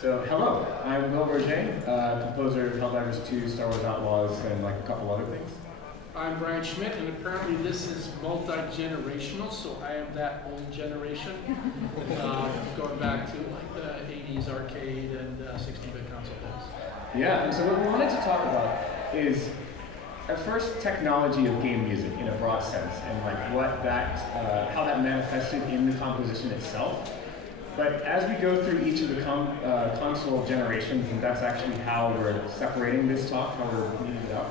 So, hello, I'm Wilbert Roget, composer of Helldivers II, Wars Outlaws, and like a couple other things. I'm Brian Schmidt, and apparently this is multi-generational, so I am that old generation, going back to like the 80s arcade and 16-bit console days. Yeah, and so what we wanted to talk about is, at first, technology of game music in a broad sense, and like what that, how that manifested in the composition itself. But as we go through each of the console generations, and that's actually how we're separating this talk, how we're meeting it up,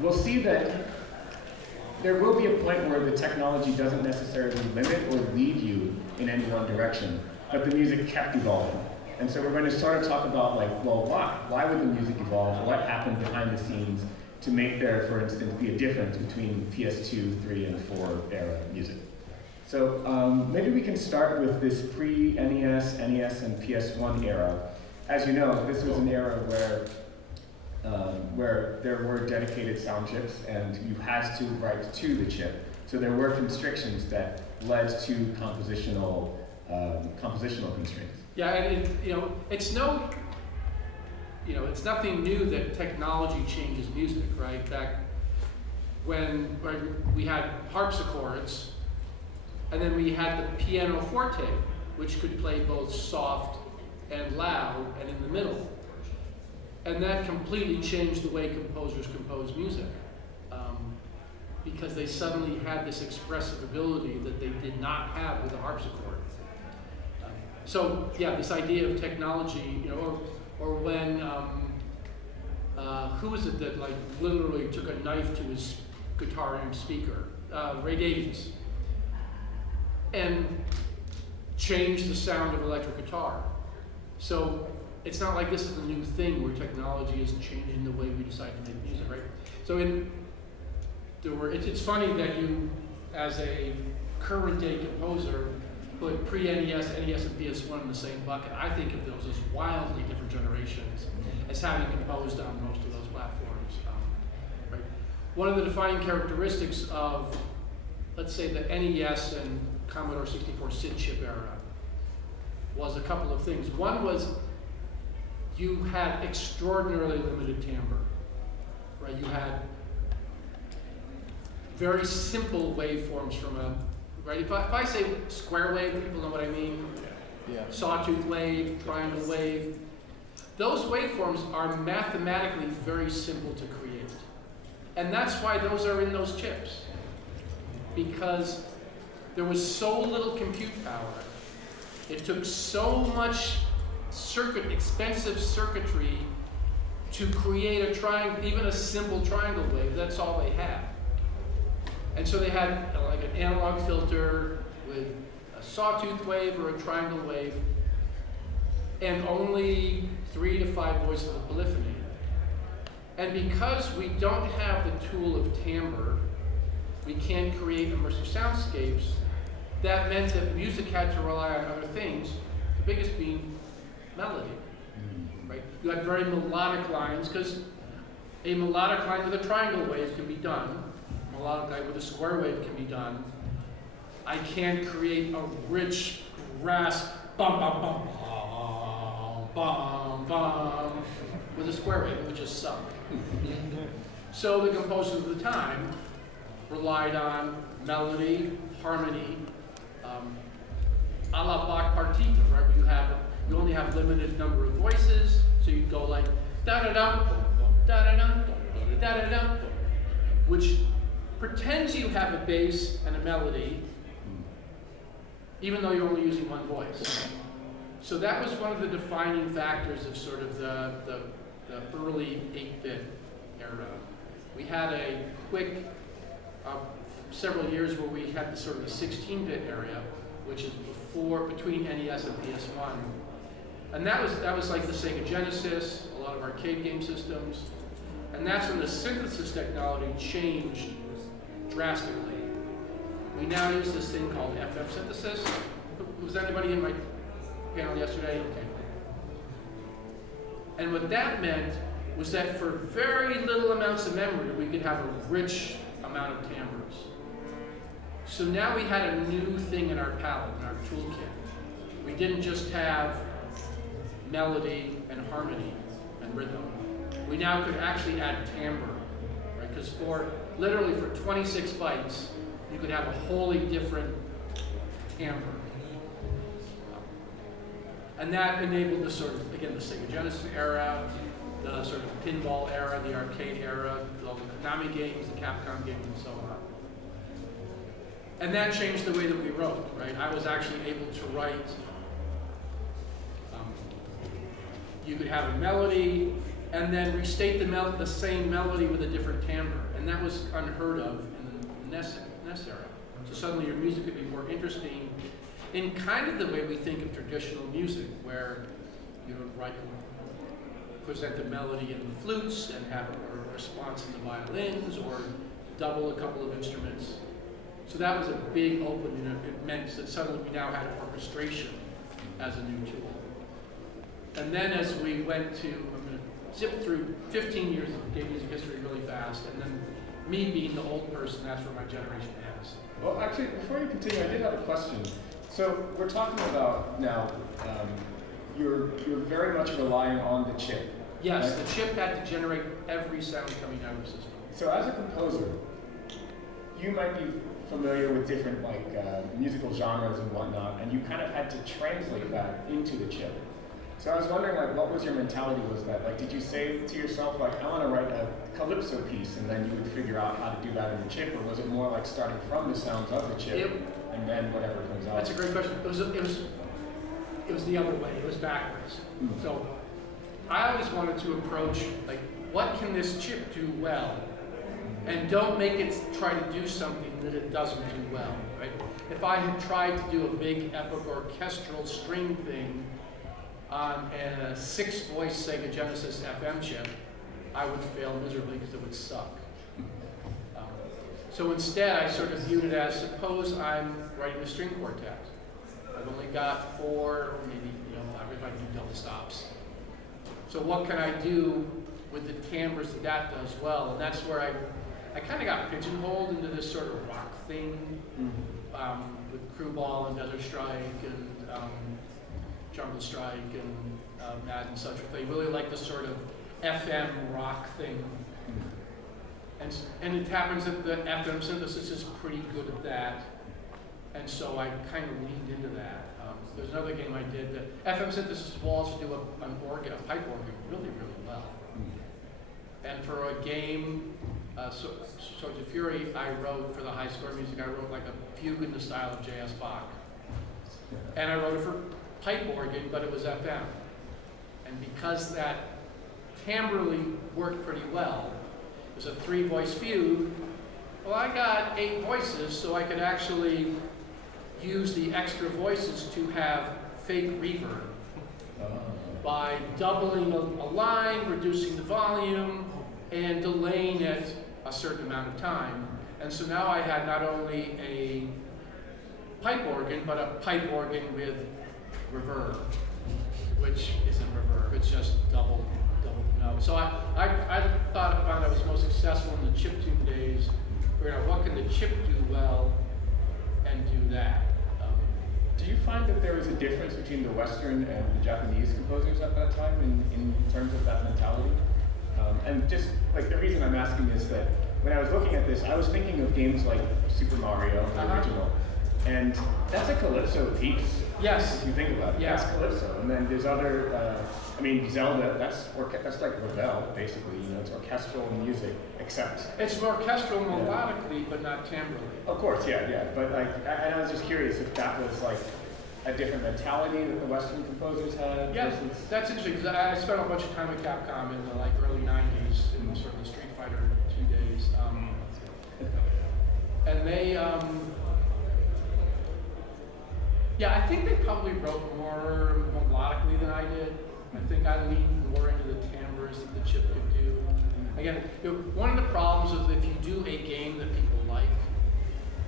we'll see that there will be a point where the technology doesn't necessarily limit or lead you in any one direction, but the music kept evolving. And so we're going to sort of talk about, like, well, why? Why would the music evolve? What happened behind the scenes to make there, for instance, be a difference between PS2, 3, and 4 era music? So maybe we can start with this pre-NES, NES, and PS1 era. As you know, this was an era where there were dedicated sound chips, and you had to write to the chip. So there were constrictions that led to compositional constraints. Yeah, and it's nothing new that technology changes music, right? Back when we had harpsichords, and then we had the pianoforte, which could play both soft and loud and in the middle. And that completely changed the way composers compose music, because they suddenly had this expressive ability that they did not have with the harpsichord. So yeah, this idea of technology, or when, who was it that like literally took a knife to his guitar amp speaker? Ray Davies. And changed the sound of electric guitar. So it's not like this is a new thing where technology is changing the way we decide to make music, right? So it's funny that you, as a current day composer, put pre-NES, NES, and PS1 in the same bucket. I think of those as wildly different generations, as having composed on most of those platforms. Right? One of the defining characteristics of, let's say, the NES and Commodore 64 SID chip era was a couple of things. One was you had extraordinarily limited timbre, right? You had very simple waveforms from right? If I say square wave, people know what I mean. Yeah. Sawtooth wave, triangle wave. Those waveforms are mathematically very simple to create. And that's why those are in those chips. Because there was so little compute power. It took so much expensive circuitry to create a triangle, even a simple triangle wave. That's all they had. And so they had like an analog filter with a sawtooth wave or a triangle wave, and only 3 to 5 voices of polyphony. And because we don't have the tool of timbre, we can't create immersive soundscapes. That meant that music had to rely on other things, the biggest being melody, right? You had very melodic lines, because a melodic line with a triangle wave can be done. A melodic line with a square wave can be done. I can't create a rich, brass bum bum bum bum bum bum with a square wave, which is sub. So the composers of the time relied on melody, harmony, a la Bach partita, right? Where you only have limited number of voices, so you go like da da da da da da da da da, which pretends you have a bass and a melody, even though you're only using one voice. So that was one of the defining factors of sort of the early 8-bit era. We had a quick several years where we had the sort of the 16-bit area, which is between NES and PS1. And that was like the Sega Genesis, a lot of arcade game systems. And that's when the synthesis technology changed drastically. We now use this thing called FM synthesis. Was anybody in my panel yesterday? Okay. And what that meant was that for very little amounts of memory, we could have a rich amount of timbres. So now we had a new thing in our palette, in our toolkit. We didn't just have melody, and harmony, and rhythm. We now could actually add timbre, right? Because literally for 26 bytes, you could have a wholly different timbre. And that enabled the sort of, again, the Sega Genesis era, the sort of pinball era, the arcade era, all the Konami games, the Capcom games, and so on. And that changed the way that we wrote, right? I was actually able to write, you could have a melody, and then restate the same melody with a different timbre. And that was unheard of in the NES era. So suddenly your music could be more interesting in kind of the way we think of traditional music, where you don't present the melody in the flutes and have a response in the violins, or double a couple of instruments. So that was a big opening. It meant that suddenly we now had orchestration as a new tool. And then as we went to, I'm going to zip through 15 years of game music history really fast, and then me being the old person, that's where my generation ends. Well, actually, before you continue, I did have a question. So we're talking about now, you're very much relying on the chip. Yes, right? The chip had to generate every sound coming out of the system. So as a composer, you might be familiar with different musical genres and whatnot, and you kind of had to translate that into the chip. So I was wondering, what was your mentality? Was that, did you say to yourself, I want to write a calypso piece, and then you would figure out how to do that in the chip, or was it more like starting from the sounds of the chip, and then whatever comes out? That's a great question. It was the other way. It was backwards. Mm-hmm. So I always wanted to approach, what can this chip do well? And don't make it try to do something that it doesn't do well, right? If I had tried to do a big epic orchestral string thing on a 6-voice Sega Genesis FM chip, I would fail miserably because it would suck. So instead, I sort of viewed it as, suppose I'm writing a string quartet. I've only got 4, or maybe, if I do double stops. So what can I do with the timbres that does well? And that's where I kind of got pigeonholed into this sort of rock thing, with Crew Ball and Desert Strike and Jungle Strike and Mad and such. They really like the sort of FM rock thing. And it happens that the FM synthesis is pretty good at that. And so I kind of leaned into that. There's another game I did that FM synthesis will also do a pipe organ really, really well. And for a game, Swords of Fury, I wrote for the high score music, I wrote like a fugue in the style of J.S. Bach. And I wrote it for pipe organ, but it was FM. And because that timbrely worked pretty well, it was a 3-voice fugue, well, I got 8 voices, so I could actually use the extra voices to have fake reverb by doubling a line, reducing the volume, and delaying it a certain amount of time. And so now I had not only a pipe organ, but a pipe organ with reverb, which isn't reverb, it's just double the note. So I found I was most successful in the chiptune days, figuring out what can the chip do well, and do that. Do you find that there was a difference between the Western and the Japanese composers at that time in terms of that mentality? And just the reason I'm asking is that when I was looking at this, I was thinking of games like Super Mario, the original, and that's a calypso piece. Yes. If you think about it, that's calypso. And then there's other, Zelda, that's like Ravel, basically. It's orchestral music, except it's orchestral melodically, but not timbrally. Of course, yeah. But and I was just curious if that was a different mentality that the Western composers had. Yes, that's interesting because I spent a bunch of time at Capcom in the early '90s in sort of the Street Fighter 2 days, and they, I think they probably wrote more melodically than I did. I think I leaned more into the timbres that the chip could do. Again, one of the problems is if you do a game that people like,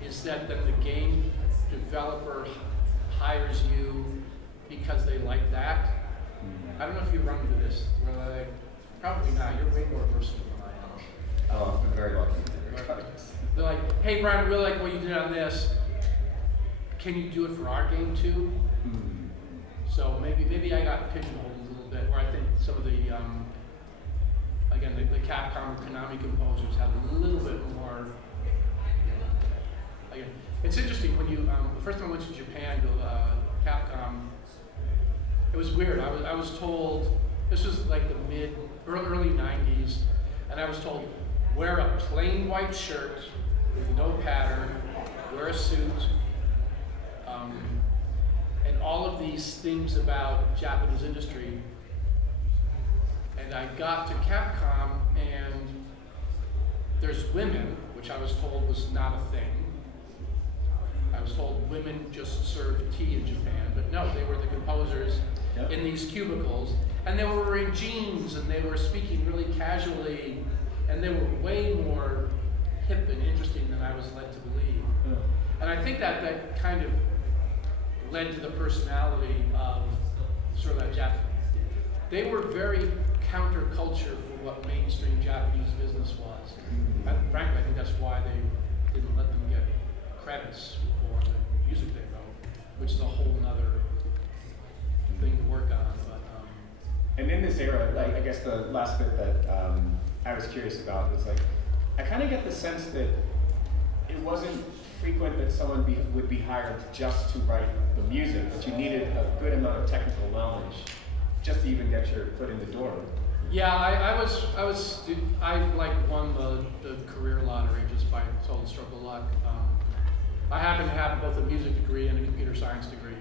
is that then the game developer hires you because they like that. I don't know if you run into this, where probably not, you're way more versatile than I am. Oh, I've been very lucky. They're like, hey Brian, I really like what you did on this. Can you do it for our game too? So maybe I got pigeonholed a some of the, again, the Capcom or Konami composers had a little bit more, again, it's interesting when you, the first time I went to Japan to Capcom, it was weird. I was told, this was like the early 90s, and I was told, wear a plain white shirt with no pattern, wear a suit, and all of these things about Japanese industry. And I got to Capcom, and there's women, which I was told was not a thing. I was told women just serve tea in Japan, but no, they were the composers in these cubicles, and they were wearing jeans, and they were speaking really casually, and they were way more hip and interesting than I was led to believe. Yeah. And I think that kind of led to the personality of sort of that Japanese. They were very counterculture for what mainstream Japanese business was. Mm-hmm. And frankly, I think that's why they didn't let them get credits for the music they wrote, which is a whole nother thing to work on. But, and in this era, like I guess the last bit that I was curious about was like, I kind of get the sense that it wasn't frequent that someone would be hired just to write the music, but you needed a good amount of technical knowledge just to even get your foot in the door. Yeah, I like won the career lottery just by total stroke of luck. I happen to have both a music degree and a computer science degree.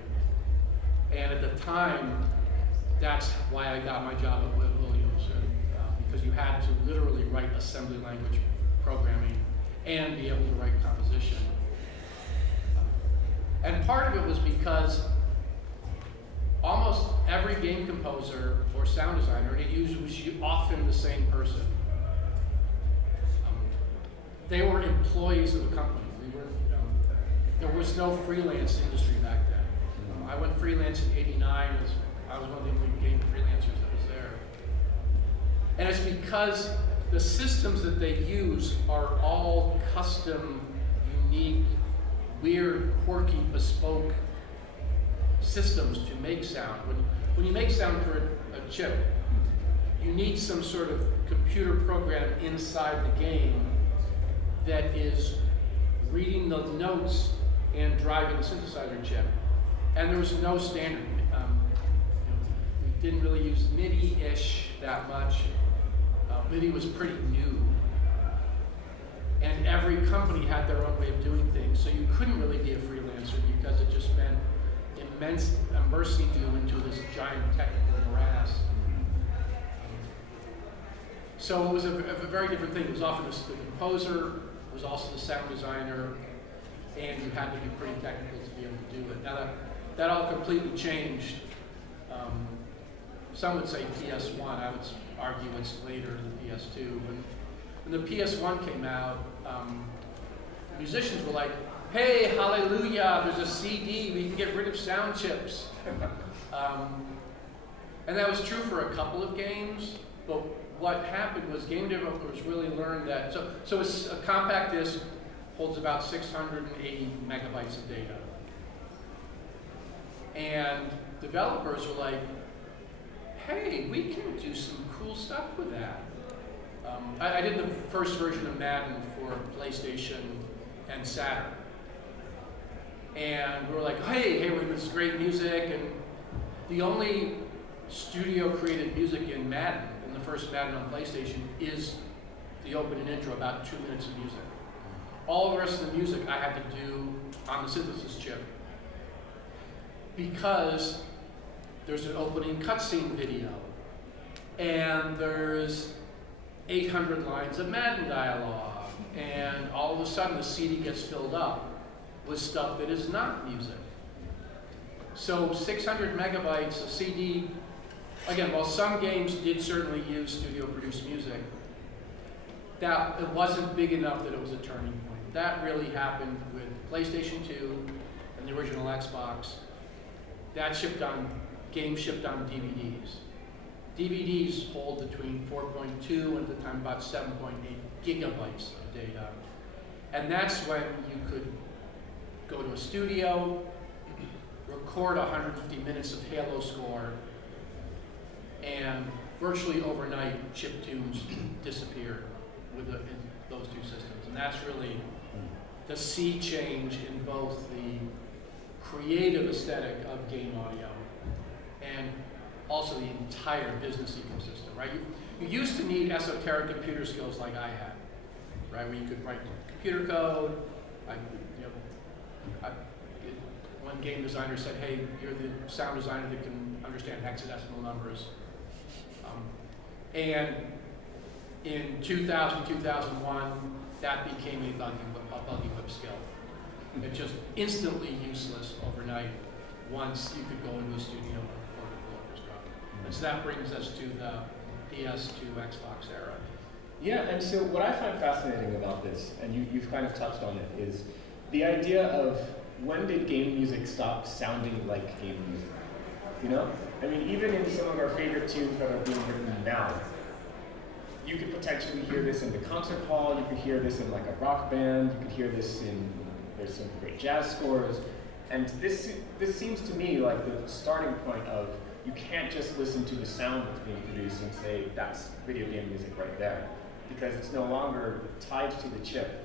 And at the time, that's why I got my job at Williams, because you had to literally write assembly language programming and be able to write composition. And part of it was because almost every game composer or sound designer, it was often the same person. They were employees of the company. There was no freelance industry back then. I went freelance in '89. I was one of the only game freelancers that was there. And it's because the systems that they use are all custom, unique, weird, quirky, bespoke systems to make sound. When you make sound for a chip, you need some sort of computer program inside the game that is reading the notes and driving the synthesizer chip. And there was no standard. We didn't really use MIDI-ish that much. MIDI was pretty new. And every company had their own way of doing things, so you couldn't really be a freelancer because it just meant immersing you into this giant technical morass. So it was a very different thing. It was often the composer, it was also the sound designer, and you had to be pretty technical to be able to do it. Now that all completely changed. Some would say PS1, I would argue it's later than PS2. When the PS1 came out, musicians were like, hey, hallelujah, there's a CD, we can get rid of sound chips. And that was true for a couple of games, but what happened was game developers really learned that, so a compact disc holds about 680 megabytes of data. And developers were like, hey, we can do some cool stuff with that. I did the first version of Madden for PlayStation and Saturn. And we were like, hey, we're this great music, and the only studio-created music in Madden, in the first Madden on PlayStation, is the opening intro, about 2 minutes of music. All the rest of the music I had to do on the synthesis chip, because there's an opening cutscene video, and there's 800 lines of Madden dialogue, and all of a sudden the CD gets filled up with stuff that is not music. So 600 megabytes of CD, again, while some games did certainly use studio-produced music, that it wasn't big enough that it was a turning point. That really happened with PlayStation 2 and the original Xbox. That games shipped on DVDs. DVDs hold between 4.2 and at the time about 7.8 gigabytes of data. And that's when you could go to a studio, record 150 minutes of Halo score, and virtually overnight, chiptunes disappear in those two systems. And that's really the sea change in both the creative aesthetic of game audio and also the entire business ecosystem, right? You used to need esoteric computer skills like I had, right? Where you could write computer code. One game designer said, hey, you're the sound designer that can understand hexadecimal numbers. And in 2000, 2001, that became a buggy whip skill. It's just instantly useless overnight once you could go into a studio and record a full orchestra. And so that brings us to the PS2 Xbox era. Yeah, and so what I find fascinating about this, and you've kind of touched on it, is the idea of when did game music stop sounding like game music? You know? I mean, even in some of our favorite tunes that are being written now, you could potentially hear this in the concert hall, you could hear this in like a rock band, you could hear this in, there's some great jazz scores, and this seems to me like the starting point of, you can't just listen to the sound that's being produced and say, that's video game music right there, because it's no longer tied to the chip.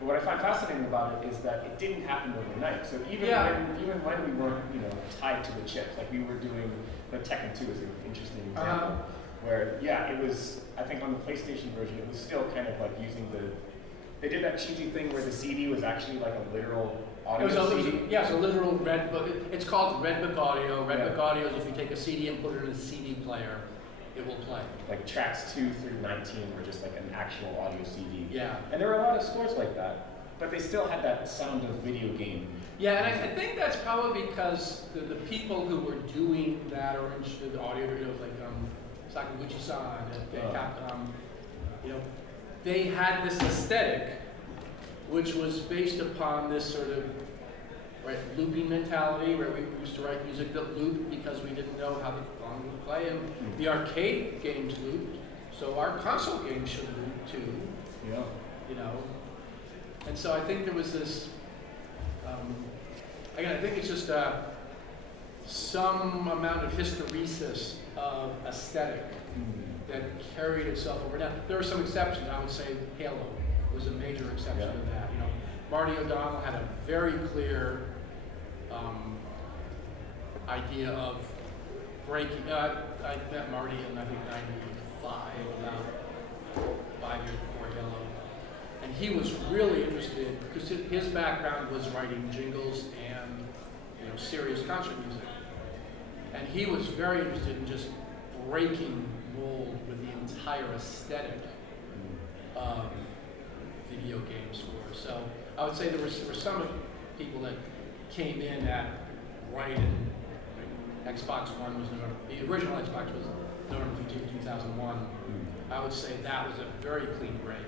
But what I find fascinating about it is that it didn't happen overnight. So even when we weren't, tied to the chips, like we were doing, Tekken 2 is an interesting example, where it was, I think on the PlayStation version, it was still kind of like using they did that cheesy thing where the CD was actually like a literal audio CD. It's a literal red book. It's called Red Book Audio. Red Book Audio is if you take a CD and put it in a CD player, it will play. Like tracks 2 through 19 were just like an actual audio CD. Yeah. And there were a lot of scores like that, but they still had that sound of video game. Yeah, and I think that's probably because the people who were doing that or interested in audio, like Sakaguchi-san at Capcom, they had this aesthetic which was based upon this sort of looping mentality where we used to write music that looped because we didn't know how the song would play, and the arcade games looped, so our console games should loop too. Yeah. And so I think there was this, again, I think it's just some amount of hysteresis of aesthetic that carried itself over. Now, there were some exceptions. I would say Halo was a major exception to that. Marty O'Donnell had a very clear idea of breaking. I met Marty in, I think, 95, about 5 years before Halo. And he was really interested, because his background was writing jingles and serious concert music. And he was very interested in just breaking mold with the entire aesthetic of video game scores. So I would say there were some people that came in at Xbox One was the original Xbox was November 15, 2001. I would say that was a very clean break,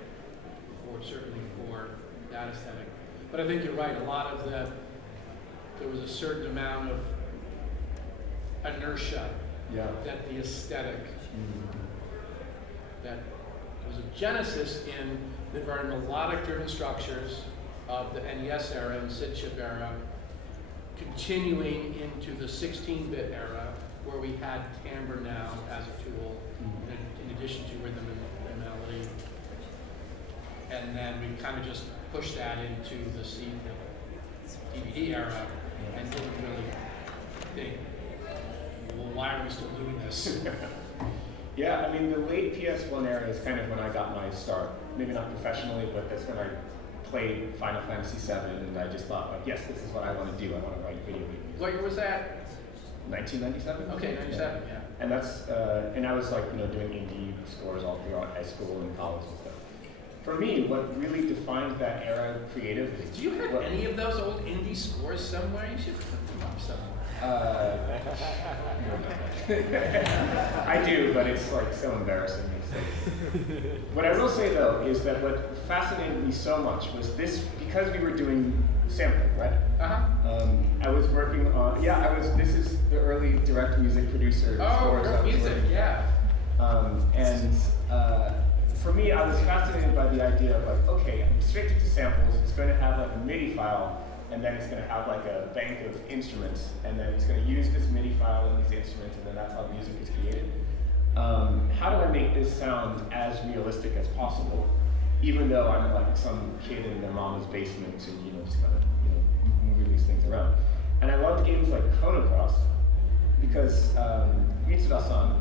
certainly for that aesthetic. But I think you're right, there was a certain amount of inertia that the aesthetic that was a genesis in the very melodic driven structures of the NES era and SID chip era, continuing into the 16-bit era where we had timbre now as a tool in addition to rhythm and melody. And then we kind of just pushed that into the DVD era and didn't really think, well, why are we still doing this? Yeah, I mean, the late PS1 era is kind of when I got my start. Maybe not professionally, but that's when I played Final Fantasy VII, and I just thought, yes, this is what I want to do. I want to write video game music. What year was that? 1997. Okay, 97, yeah. And that's, and I was doing indie scores all throughout high school and college and stuff. For me, what really defined that era creative is... Do you have any of those old indie scores somewhere? You should put them up somewhere. I do, but it's so embarrassing. What I will say though is that what fascinated me so much was this, because we were doing sampling, right? I was working on, this is the early direct music producer scores. Oh, music, yeah. For me, I was fascinated by the idea of okay, I'm restricted to samples, it's going to have a MIDI file, and then it's going to have a bank of instruments, and then it's going to use this MIDI file and these instruments, and then that's how music is created. make this sound as realistic as possible, even though I'm like some kid in their mama's basement and just kind of moving these things around. And I love games like Chrono Cross because Mitsuda-san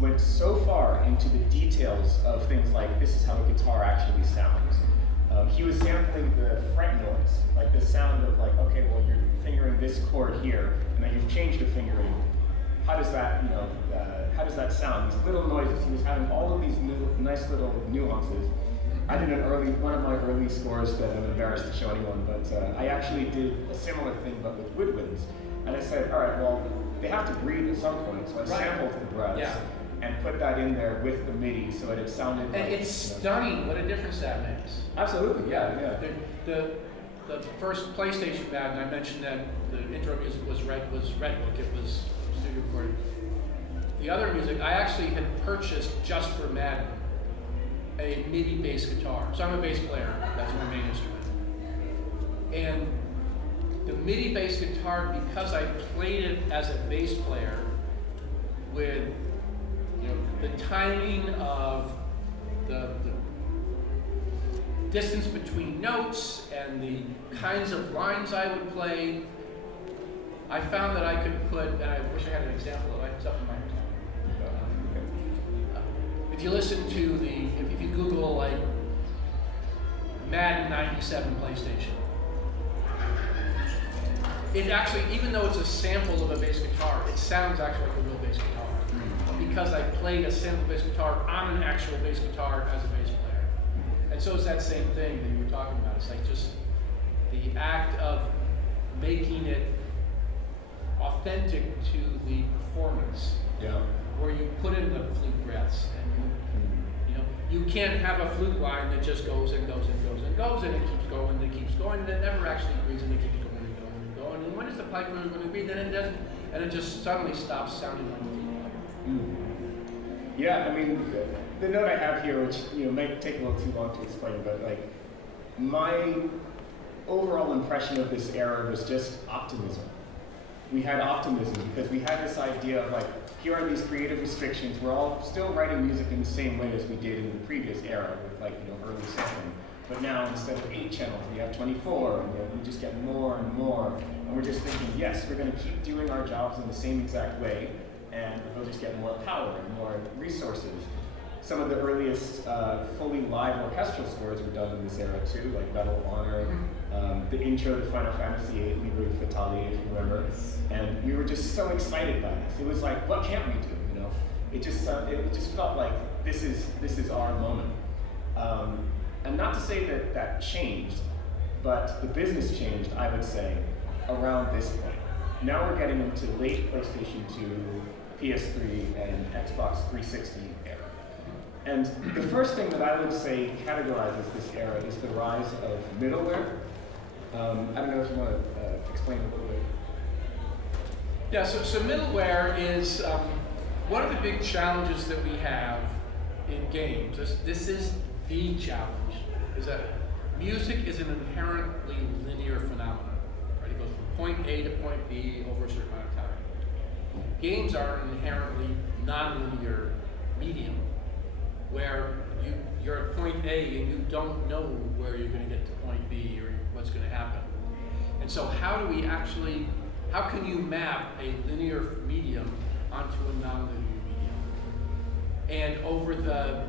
went so far into the details of things like this is how a guitar actually sounds. He was sampling the fret noise, like the sound of like, okay, well you're fingering this chord here, and then you've changed the fingering. How does that, how does that sound? These little noises. He was having all of these nice little nuances. I did one of my early scores that I'm embarrassed to show anyone, but I actually did a similar thing, but with woodwinds. And I said, all right, well, they have to breathe at some point, so I sampled the breaths and put that in there with the MIDI, so it sounded. And like, it's stunning what a difference that makes. Absolutely, yeah. The first PlayStation Madden, I mentioned that the intro music was Redbook. It was studio recorded. The other music I actually had purchased just for Madden, a MIDI bass guitar. So I'm a bass player. That's my main instrument. And the MIDI bass guitar, because I played it as a bass player with the timing of the distance between notes and the kinds of lines I would play, I found that I could put, and I wish I had an example of it, it's up in my if you listen to if you Google like Madden 97 PlayStation, it actually, even though it's a sample of a bass guitar, it sounds actually like a real bass guitar. Because I played a sample bass guitar on an actual bass guitar as a bass player. And so it's that same thing that you were talking about. It's like just the act of making it authentic to the performance. Yeah. Where you put in the flute breaths and you can't have a flute line that just goes and goes and goes and goes and it keeps going and it keeps going and it never actually breathes and it keeps going and going and going. And when is the pipe really going to breathe? Then it doesn't, and it just suddenly stops sounding like a flute line. Yeah, I mean, the note I have here, which might take a little too long to explain, but like my overall impression of this era was just optimism. We had optimism because we had this idea of like, here are these creative restrictions. We're all still writing music in the same way as we did in the previous era with like early sampling. But now instead of 8 channels, we have 24, and we just get more and more. And we're just thinking, yes, we're going to keep doing our jobs in the same exact way, and we'll just get more power and more resources. Some of the earliest fully live orchestral scores were done in this era too, like Medal of Honor, the intro to Final Fantasy VIII, Libre Fatale, if you remember. And we were just so excited by this. It was like, what can't we do? It just felt like this is our moment. And not to say that changed, but the business changed, I would say, around this point. Now we're getting into late PlayStation 2, PS3, and Xbox 360 era. And the first thing that I would say categorizes this era is the rise of middleware. I don't know if you want to explain a little bit. Yeah, so middleware is one of the big challenges that we have in games. This is the challenge, is that music is an inherently linear phenomenon. Right? It goes from point A to point B over a certain amount of time. Games are an inherently non-linear medium, where you're at point A and you don't know where you're going to get to point B or what's going to happen. And so how can you map a linear medium onto a non-linear medium? And over the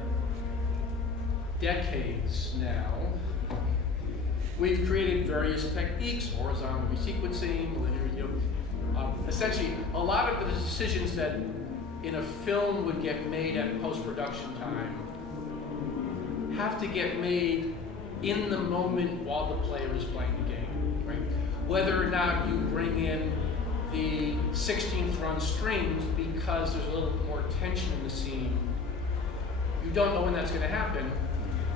decades now, we've created various techniques, horizontal resequencing, linear, essentially a lot of the decisions that in a film would get made at post-production time have to get made in the moment while the player is playing the game, right? Whether or not you bring in the 16th run strings because there's a little more tension in the scene, you don't know when that's going to happen,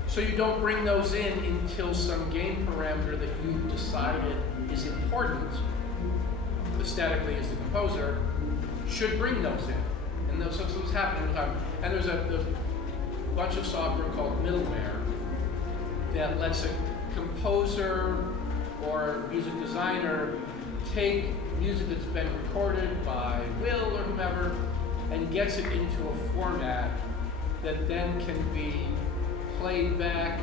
so you don't bring those in until some game parameter that you've decided is important, aesthetically as the composer, should bring those in. And those things happen all the time. And there's a bunch of software called middleware that lets a composer or music designer take music that's been recorded by Will or whomever and gets it into a format that then can be played back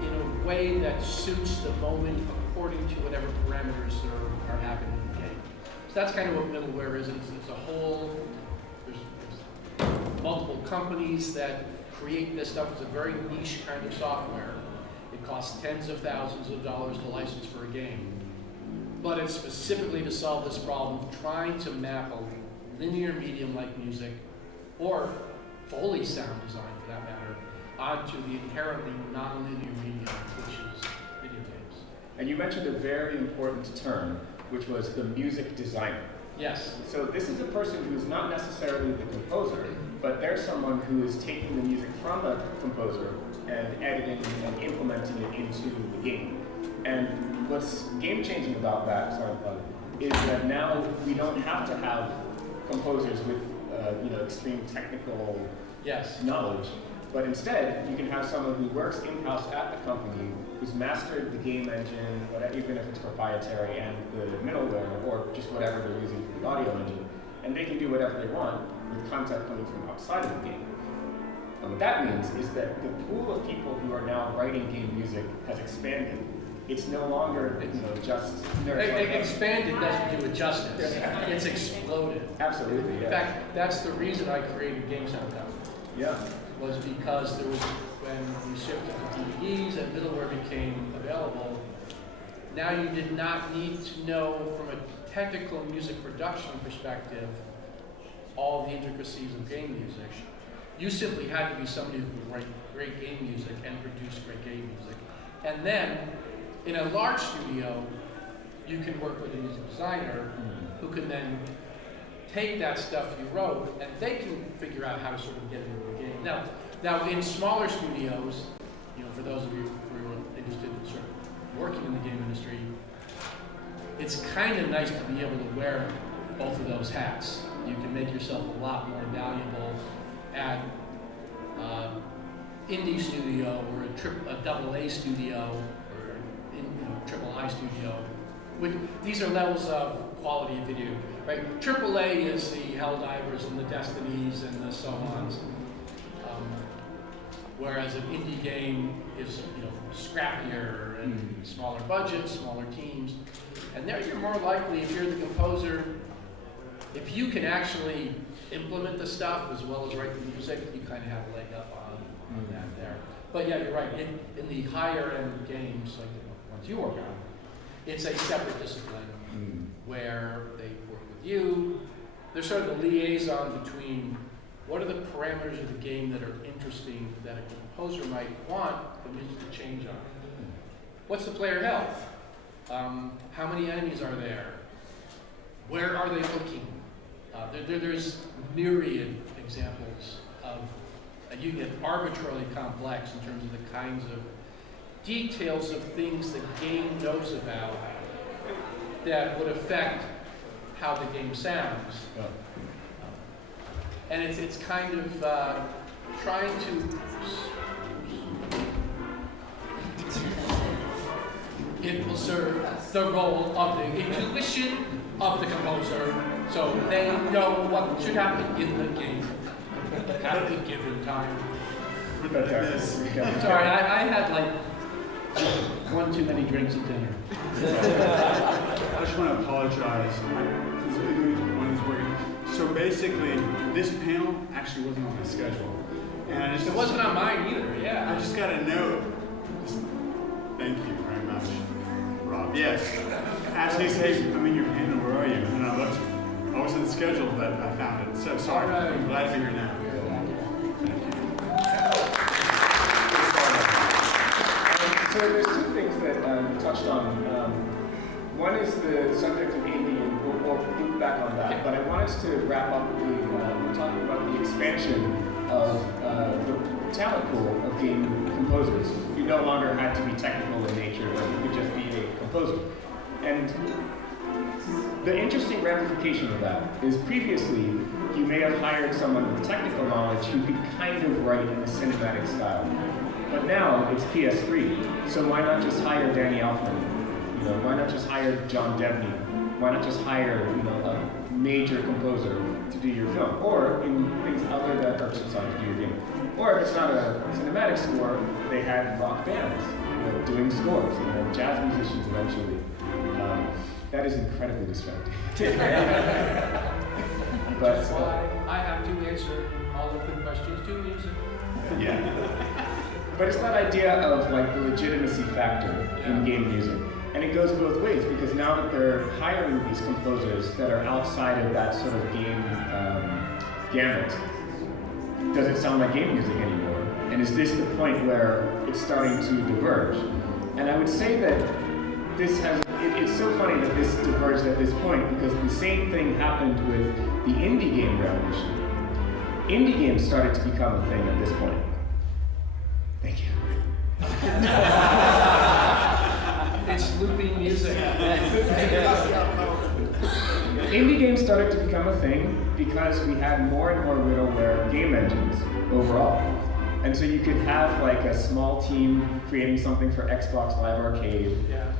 in a way that suits the moment according to whatever parameters are happening in the game. So that's kind of what middleware is. It's a whole, there's multiple companies that create this stuff. It's a very niche kind of software. It costs tens of thousands of dollars to license for a game. But it's specifically to solve this problem of trying to map a linear medium like music, or Foley sound design for that matter, onto the inherently non-linear medium, which is video games. And you mentioned a very important term, which was the music designer. Yes. So this is a person who is not necessarily the composer, but they're someone who is taking the music from a composer and editing and implementing it into the game. And what's game-changing about that, is that now we don't have to have composers with extreme technical knowledge, but instead you can have someone who works in-house at the company who's mastered the game engine, even if it's proprietary, and the middleware, or just whatever they're using for the audio engine, and they can do whatever they want with content coming from outside of the game. And what that means is that the pool of people who are now writing game music has expanded. It's no longer just nerds. Expanded doesn't do it justice. It's exploded. Absolutely, yeah. In fact, that's the reason I created Game Sound Company. Yeah. Was because there was, when we shifted to DVDs and middleware became available, now you did not need to know from a technical music production perspective all the intricacies of game music. You simply had to be somebody who could write great game music and produce great game music. And then, in a large studio, you can work with a music designer who can then take that stuff you wrote and they can figure out how to sort of get into the game. Now in smaller studios, for those of you who are interested in sort of working in the game industry, it's kind of nice to be able to wear both of those hats. You can make yourself a lot more valuable at indie studio or a double A studio or triple I studio. These are levels of quality of video, right? Triple A is the Helldivers and the Destinies and the so-ons, whereas an indie game is scrappier and smaller budgets, smaller teams, and there you're more likely, if you're the composer, if you can actually implement the stuff as well as write the music, you kind of have a leg up on that there. But yeah, you're right. In the higher end games, like the ones you work on, it's a separate discipline where they work with you. They're sort of the liaison between what are the parameters of the game that are interesting that a composer might want the music to change on. What's the player health? How many enemies are there? Where are they looking? There's myriad examples of, you get arbitrarily complex in terms of the kinds of details of things the game knows about that would affect how the game sounds. And it's kind of trying to, it will serve the role of the intuition of the composer, so they know what should happen in the game at the given time. Sorry, I had like one too many drinks at dinner. I just want to apologize. One is working. So basically, this panel actually wasn't on the schedule, and It wasn't on mine either. Yeah. I just got a note. Thank you very much, Rob. Yes. Asking, hey, I'm in your panel. Where are you? And I looked. I wasn't scheduled, but I found it. So sorry. Right. I'm glad to be here now. So there's two things that you touched on. One is the subject of indie, and we'll loop back on that. But I wanted to wrap up talking about the expansion of the talent pool of game composers. You no longer had to be technical in nature, but you could just be a composer. And the interesting ramification of that is previously you may have hired someone with technical knowledge who could kind of write in a cinematic style. But now it's PS3, so why not just hire Danny Elfman? Why not just hire John Debney? Why not just hire a major composer to do your film, or in things other that are outside to do your game? Or if it's not a cinematic score, they had rock bands doing scores, jazz musicians eventually. That is incredibly distracting. But that's why I have to answer all of the questions to music. Yeah. But it's that idea of like the legitimacy factor in game music. And it goes both ways, because now that they're hiring these composers that are outside of that sort of game gamut, does it sound like game music anymore? And is this the point where it's starting to diverge? And I would say that it's so funny that this diverged at this point, because the same thing happened with the indie game revolution. Indie games started to become a thing at this point. Thank you. It's looping music. Indie games started to become a thing because we had more and more middleware game engines overall. And so you could have like a small team creating something for Xbox Live Arcade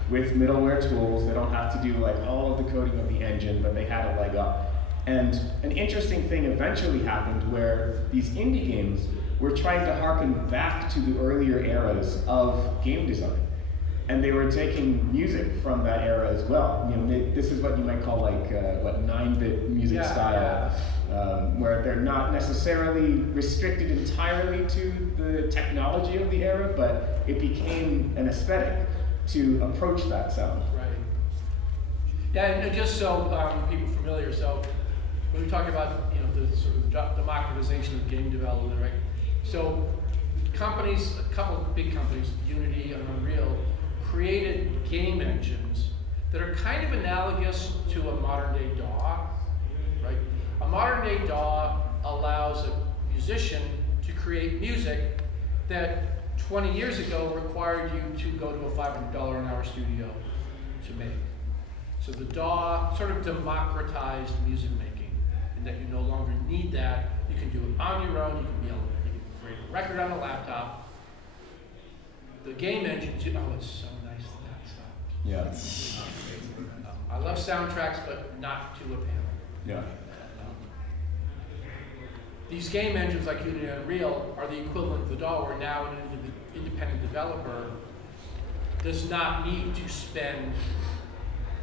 with middleware tools. They don't have to do like all of the coding of the engine, but they had a leg up. And an interesting thing eventually happened where these indie games were trying to harken back to the earlier eras of game design. And they were taking music from that era as well. This is what you might call like 9-bit music style, where they're not necessarily restricted entirely to the technology of the era, but it became an aesthetic to approach that sound. Right. Yeah, and just so people are familiar, so when we talk about the sort of democratization of game development, right? So companies, a couple of big companies, Unity and Unreal, created game engines that are kind of analogous to a modern day DAW, right? A modern day DAW allows a musician to create music that 20 years ago required you to go to a $500 an hour studio to make. So the DAW sort of democratized music making, in that you no longer need that. You can do it on your own. You can create a record on a laptop. The game engines, it's so nice that stuff. Yeah. I love soundtracks, but not to a panel. Yeah. These game engines like Unity and Unreal are the equivalent of the DAW, where now an independent developer does not need to spend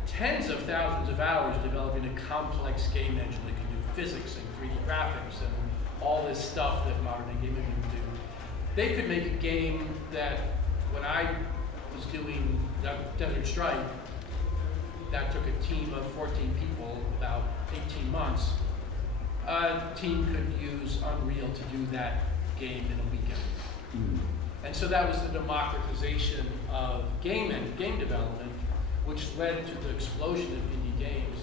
tens of thousands of hours developing a complex game engine that can do physics and 3D graphics and all this stuff that modern day game engines do. They could make a game that, when I was doing Desert Strike, that took a team of 14 people about 18 months. A team could use Unreal to do that game in a weekend. And so that was the democratization of game development, which led to the explosion of indie games,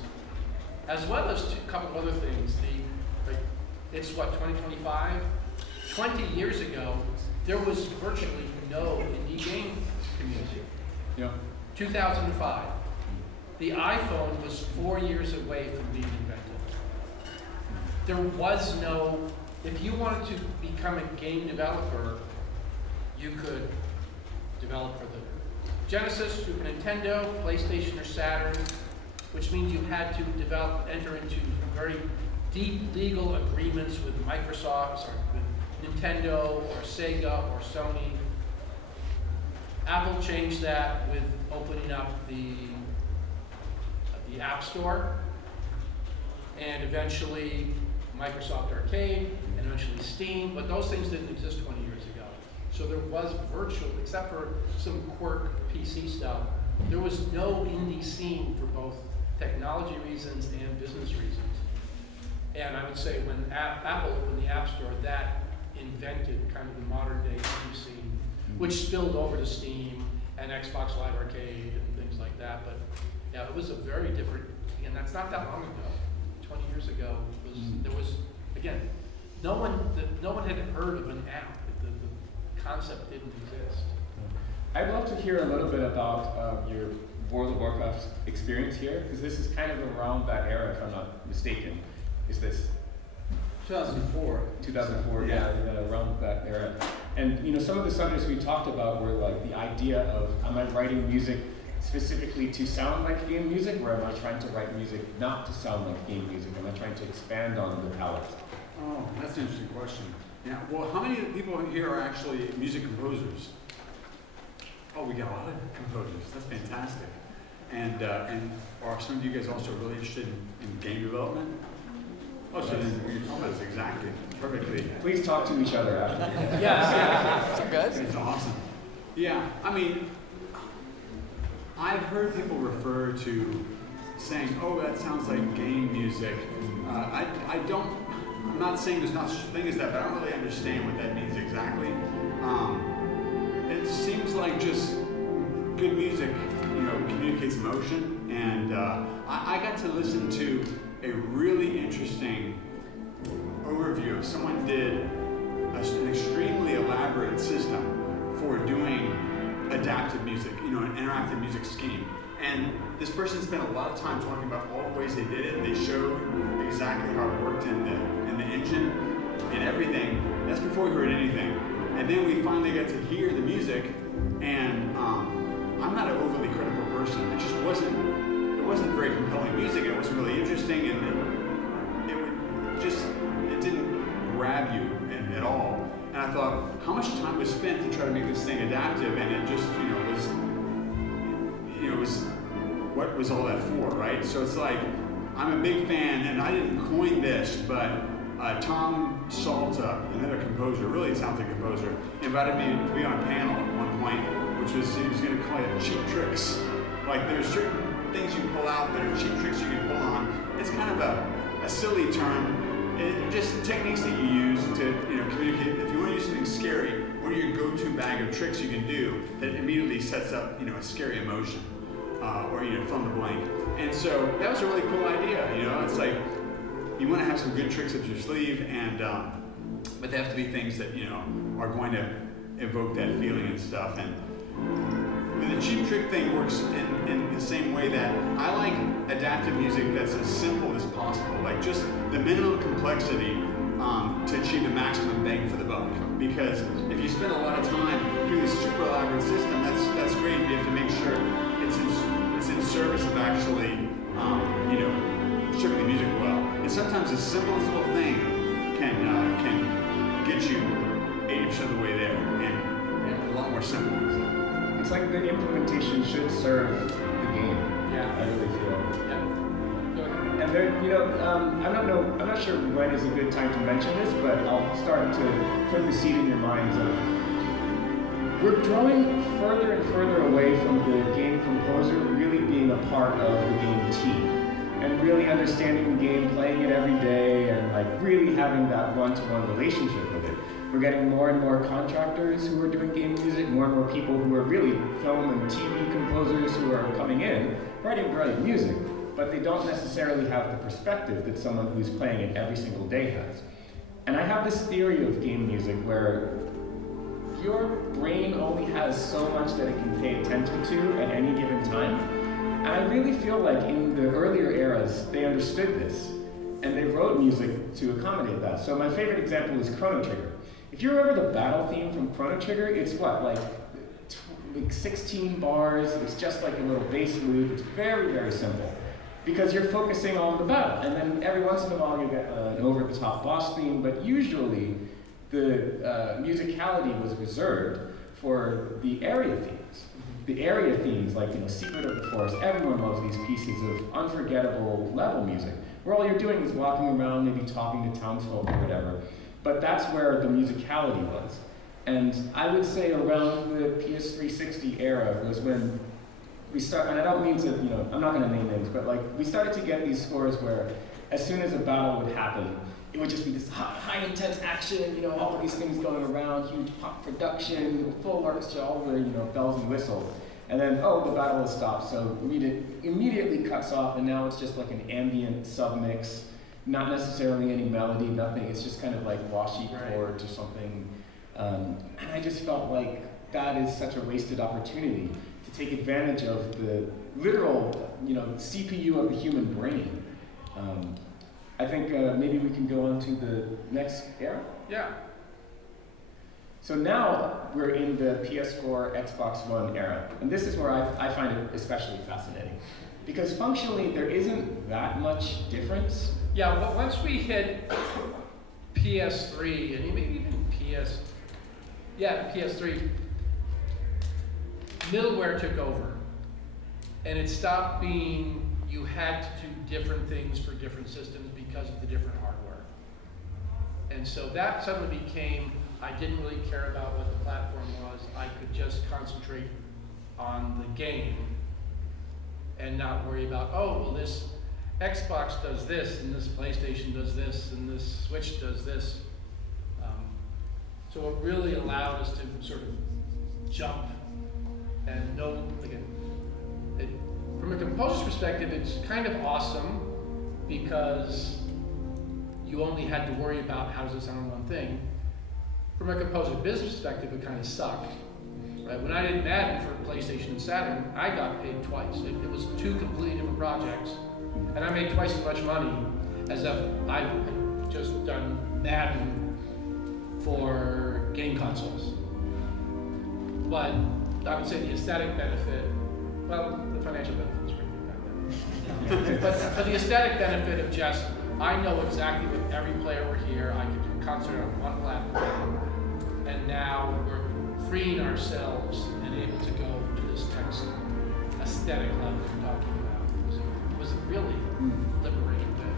as well as to a couple of other things. It's 2025? 20 years ago, there was virtually no indie game community. Yeah. 2005. The iPhone was 4 years away from being invented. There was no, if you wanted to become a game developer, you could develop for the Genesis, Super Nintendo, PlayStation, or Saturn, which means you had to enter into very deep legal agreements with Microsoft, with Nintendo, or Sega, or Sony. Apple changed that with opening up the App Store, and eventually Microsoft Arcade, and eventually Steam, but those things didn't exist 20 years ago. So there was except for some quirk PC stuff, there was no indie scene for both technology reasons and business reasons. And I would say when Apple opened the App Store, that invented kind of the modern day indie scene, which spilled over to Steam and Xbox Live Arcade and things like that. But yeah, it was a very different, and that's not that long ago. 20 years ago, there was, again, no one had heard of an app. The concept didn't exist. I'd love to hear a little bit about your World of Warcraft experience here, because this is kind of around that era, if I'm not mistaken. Is this 2004? 2004, yeah, around that era. And some of the subjects we talked about were like the idea of, am I writing music specifically to sound like game music, or am I trying to write music not to sound like game music? Am I trying to expand on the palette? Oh, that's an interesting question. Yeah, well, how many people here are actually music composers? Oh, we got a lot of composers. That's fantastic. And are some of you guys also really interested in game development? Oh, so then what you're talking about is exactly, perfectly. Please talk to each other after. Yes. Guys? It's awesome. Yeah, I mean, I've heard people refer to saying, oh, that sounds like game music. I'm not saying there's not such a thing as that, but I don't really understand what that means exactly. It seems like just good music, communicates emotion. And I got to listen to a really interesting overview of someone did an extremely elaborate system for doing adaptive music, an interactive music scheme. And this person spent a lot of time talking about all the ways they did it. They showed exactly how it worked in the engine and everything. That's before we heard anything. And then we finally got to hear the music, and I'm not an overly critical person. It wasn't very compelling music. It wasn't really interesting, and it didn't grab you at all. And I thought, how much time was spent to try to make this thing adaptive, and it just, was what was all that for, right? So it's like, I'm a big fan, and I didn't coin this, but Tom Salta, another composer, really talented composer, invited me to be on a panel at one point, which was, he was going to call it cheap tricks. Like, there's certain things you pull out that are cheap tricks you can pull on. It's kind of a silly term. Just techniques that you use to communicate. If you want to use something scary, what are your go-to bag of tricks you can do that immediately sets up a scary emotion, or fill in the blank. And so that was a really cool idea. It's like you want to have some good tricks up your sleeve, and but they have to be things that are going to evoke that feeling and stuff. And the cheap trick thing works in the same way that I like adaptive music that's as simple as possible, like just the minimum complexity to achieve the maximum bang for the buck. Because if you spend a lot of time doing this super elaborate system, that's great. You have to make sure it's in service of actually shipping the music well. And sometimes the simplest little thing can get you 80% of the way there, and a lot more simple than that. It's like the implementation should serve the game. Yeah. I really feel. Yeah. Go ahead. And then, I'm not sure when is a good time to mention this, but I'll start to put the seed in your minds of we're drawing further and further away from the game composer really being a part of the game team, and really understanding the game, playing it every day, and like really having that one-to-one relationship with it. We're getting more and more contractors who are doing game music, more and more people who are really film and TV composers who are coming in, writing great music, but they don't necessarily have the perspective that someone who's playing it every single day has. And I have this theory of game music where your brain only has so much that it can pay attention to at any given time. And I really feel like in the earlier eras, they understood this, and they wrote music to accommodate that. So my favorite example is Chrono Trigger. If you remember the battle theme from Chrono Trigger, it's what, like 16 bars, it's just like a little bass loop, it's very, very simple. Because you're focusing on the battle, and then every once in a while you get an over-the-top boss theme, but usually the musicality was reserved for the area themes. The area themes, like Secret of the Forest, everyone loves these pieces of unforgettable level music, where all you're doing is walking around, maybe talking to townsfolk or whatever. But that's where the musicality was. And I would say around the PS360 era was when we start, and I don't mean to, I'm not gonna name names, but like we started to get these scores where as soon as a battle would happen, it would just be this high intense action, all of these things going around, huge pop production, full orchestra, all the, bells and whistles. And then, the battle has stopped, so it immediately cuts off, and now it's just like an ambient submix. Not necessarily any melody, nothing. It's just kind of like washy chords or something. And I just felt like that is such a wasted opportunity to take advantage of the literal, CPU of the human brain. I think maybe we can go on to the next era. Yeah. So now we're in the PS4, Xbox One era. And this is where I find it especially fascinating. Because functionally, there isn't that much difference. Yeah, well, once we hit PS3 and maybe even PS3, middleware took over. And it stopped being, you had to do different things for different systems because of the different hardware. And so that suddenly became, I didn't really care about what the platform was. I could just concentrate on the game and not worry about, oh, well, this Xbox does this, and this PlayStation does this, and this Switch does this. So it really allowed us to sort of jump and know, again, from a composer's perspective, it's kind of awesome because you only had to worry about how does it sound on one thing. From a composer's business perspective, it kind of sucked. Right? When I did Madden for PlayStation and Saturn, I got paid twice. It was two completely different projects, and I made twice as much money as if I had just done Madden for game consoles. But I would say the aesthetic benefit, well, the financial benefit was pretty good back then. But for the aesthetic benefit of just, I know exactly with every player we're here, I can do a concert on one platform, and now we're freeing ourselves and able to go to this next aesthetic level we're talking about. It was a really liberating thing.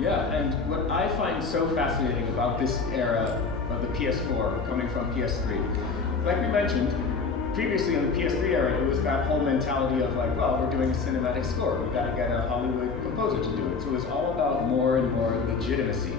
Yeah, and what I find so fascinating about this era of the PS4 coming from PS3, like we mentioned, previously in the PS3 era, it was that whole mentality of like, well, we're doing a cinematic score. We've got to get a Hollywood composer to do it. So it was all about more and more legitimacy.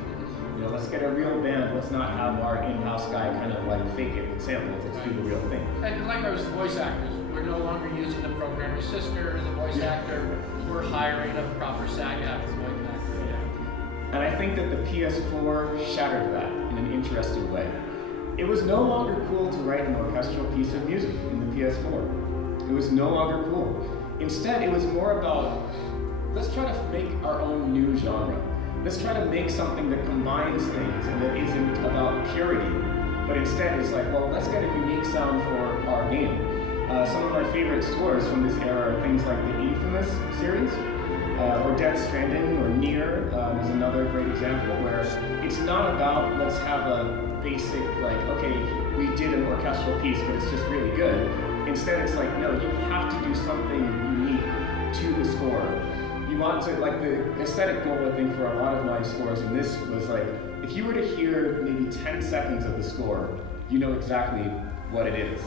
You know, let's get a real band. Let's not have our in-house guy kind of like fake it with samples. Let's do the real thing. And likewise, voice actors. We're no longer using the programmer's sister as a voice actor. We're hiring a proper SAG-AFTRA voice actor. Yeah. And I think that the PS4 shattered that in an interesting way. It was no longer cool to write an orchestral piece of music in the PS4. It was no longer cool. Instead, it was more about, let's try to make our own new genre. Let's try to make something that combines things and that isn't about purity, but instead it's like, well, let's get a unique sound for our game. Some of my favorite scores from this era are things like the Infamous series, or Death Stranding, or Nier is another great example where it's not about, let's have a basic, like, okay, we did an orchestral piece, but it's just really good. Instead, it's like, no, you have to do something unique to the score. You want to, like, the aesthetic goal, I think, for a lot of my scores, and this was like, if you were to hear maybe 10 seconds of the score, you know exactly what it is.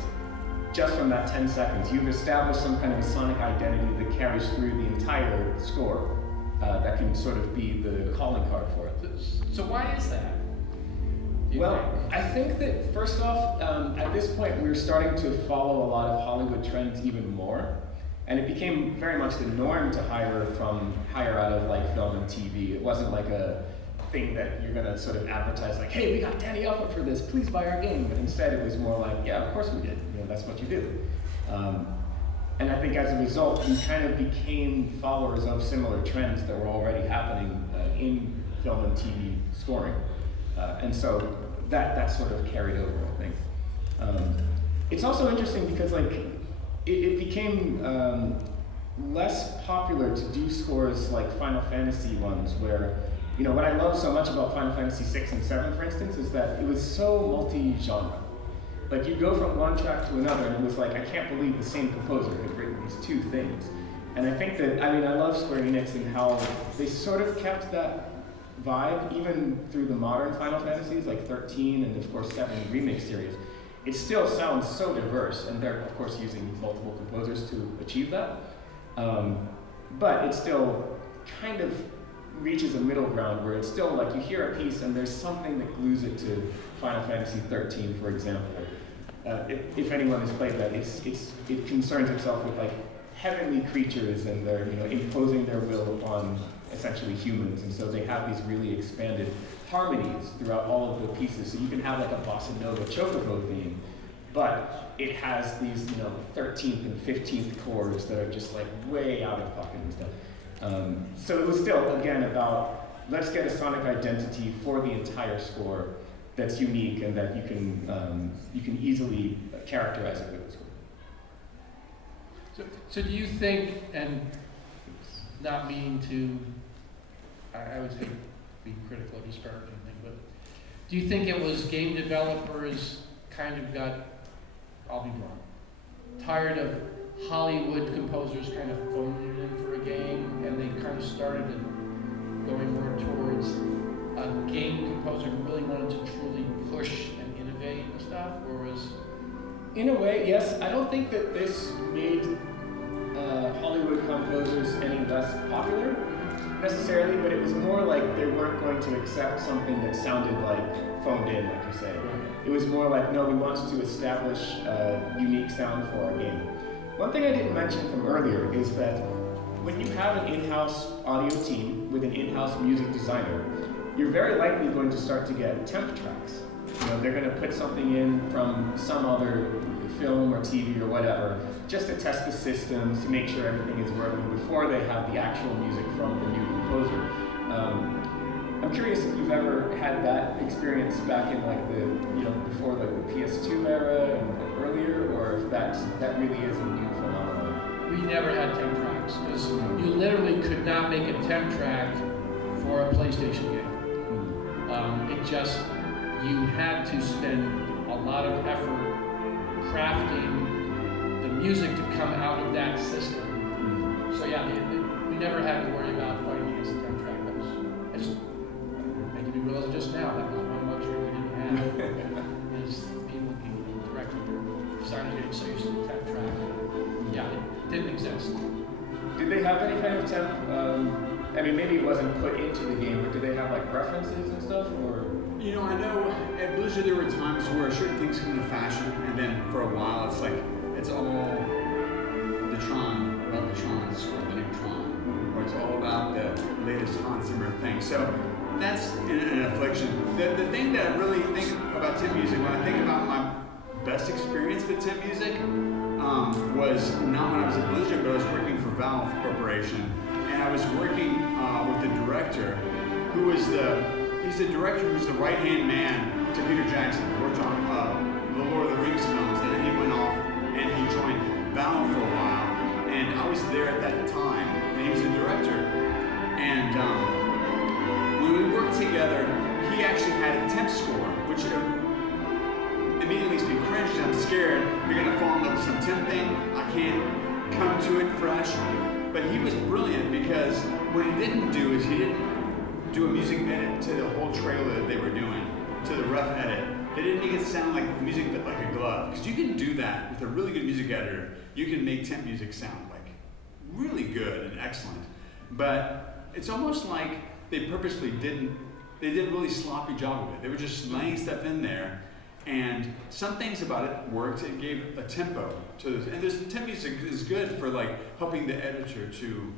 Just from that 10 seconds, you've established some kind of a sonic identity that carries through the entire score, that can sort of be the calling card for it. So why is that? Well, I think that first off, at this point, we were starting to follow a lot of Hollywood trends even more, and it became very much the norm to hire out of like film and TV. It wasn't like a thing that you're gonna sort of advertise like, hey, we got Danny Elfman for this, please buy our game. But instead, it was more like, yeah, of course we did. You know, that's what you do. And I think as a result, we kind of became followers of similar trends that were already happening in film and TV scoring. And so that sort of carried over, I think. It's also interesting because like it became less popular to do scores like Final Fantasy ones where, you know, what I love so much about Final Fantasy 6 and 7, for instance, is that it was so multi-genre. Like you go from one track to another and it was like, I can't believe the same composer had written these two things. And I think that, I mean, I love Square Enix and how they sort of kept that vibe, even through the modern Final Fantasies, like 13 and of course 7 remake series. It still sounds so diverse, and they're of course using multiple composers to achieve that. But it still kind of reaches a middle ground where it's still like you hear a piece and there's something that glues it to Final Fantasy 13, for example. If anyone has played that, it concerns itself with like heavenly creatures and they're, you know, imposing their will upon essentially humans, and so they have these really expanded harmonies throughout all of the pieces. So you can have like a bossa nova chocobo theme, but it has these, you know, 13th and 15th chords that are just like way out of pocket and stuff. So it was still, again, about let's get a sonic identity for the entire score that's unique and that you can easily characterize it with a score. So do you think, and not meaning to, I would say, be critical or disparage anything, but do you think it was game developers kind of got, I'll be wrong, tired of Hollywood composers kind of phoning it in for a game, and they kind of started going more towards a game composer who really wanted to truly push and innovate and stuff, or was... In a way, yes. I don't think that this made Hollywood composers any less popular necessarily, but it was more like they weren't going to accept something that sounded like phoned in, like you say. It was more like, no, we want to establish a unique sound for our game. One thing I didn't mention from earlier is that when you have an in-house audio team with an in-house music designer, you're very likely going to start to get temp tracks. You know, they're going to put something in from some other film or TV or whatever, just to test the systems, to make sure everything is working before they have the actual music from the new composer. I'm curious if you've ever had that experience back in like the, you know, before like the PS2 era and earlier, or if that really is a new phenomenon. We never had temp tracks, because you literally could not make a temp track for a PlayStation game. It just, you had to spend a lot of effort crafting the music to come out of that system. So yeah, we never had to worry about fighting against the temp track. I just making me realize just now that was one luxury we didn't have. Is people being directed or designers getting so used to the temp track. Yeah, it didn't exist. Did they have any kind of temp? I mean, maybe it wasn't put into the game, but did they have like references and stuff, or? You know, I know at Blizzard there were times where certain things come into fashion, and then for a while it's like, it's all the Tron, about the Tron score, the new Tron, or it's all about the latest Hans Zimmer thing. So that's an affliction. The thing that I really think about temp music, when I think about my best experience with temp music, was not when I was at Blizzard, but I was working for Valve Corporation, and I was working with the director, who was he's the director who's the right-hand man to Peter Jackson. He worked on the Lord of the Rings films, and then he went off and he joined Valve for a while. And I was there at that time, and he was the director. And when we worked together, he actually had a temp score, which immediately makes me cringe because I'm scared you're gonna fall in love with some temp thing. I can't come to it fresh. But he was brilliant because what he didn't do is he didn't do a music edit to the whole trailer that they were doing, to the rough edit. They didn't make it sound like the music fit like a glove. Because you can do that with a really good music editor. You can make temp music sound like really good and excellent. But it's almost like they purposely did a really sloppy job of it. They were just laying stuff in there, and some things about it worked. It gave a tempo to this. And this temp music is good for like helping the editor to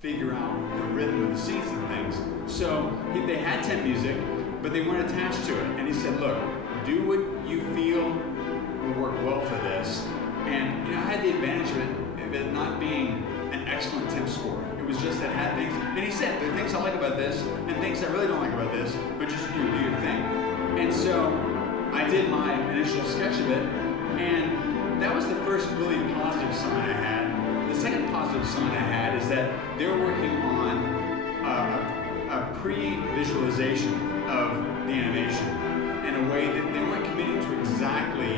figure out the rhythm of the scenes and things. So they had temp music, but they weren't attached to it. And he said, look, do what you feel will work well for this. And you know, I had the advantage of it not being an excellent temp score. It was just that it had things, and he said, there are things I like about this, and things I really don't like about this, but just do your thing. And so I did my initial sketch of it, and that was the first really positive sign I had. The second positive sign I had is that they were working on a pre-visualization of the animation in a way that they weren't committing to exactly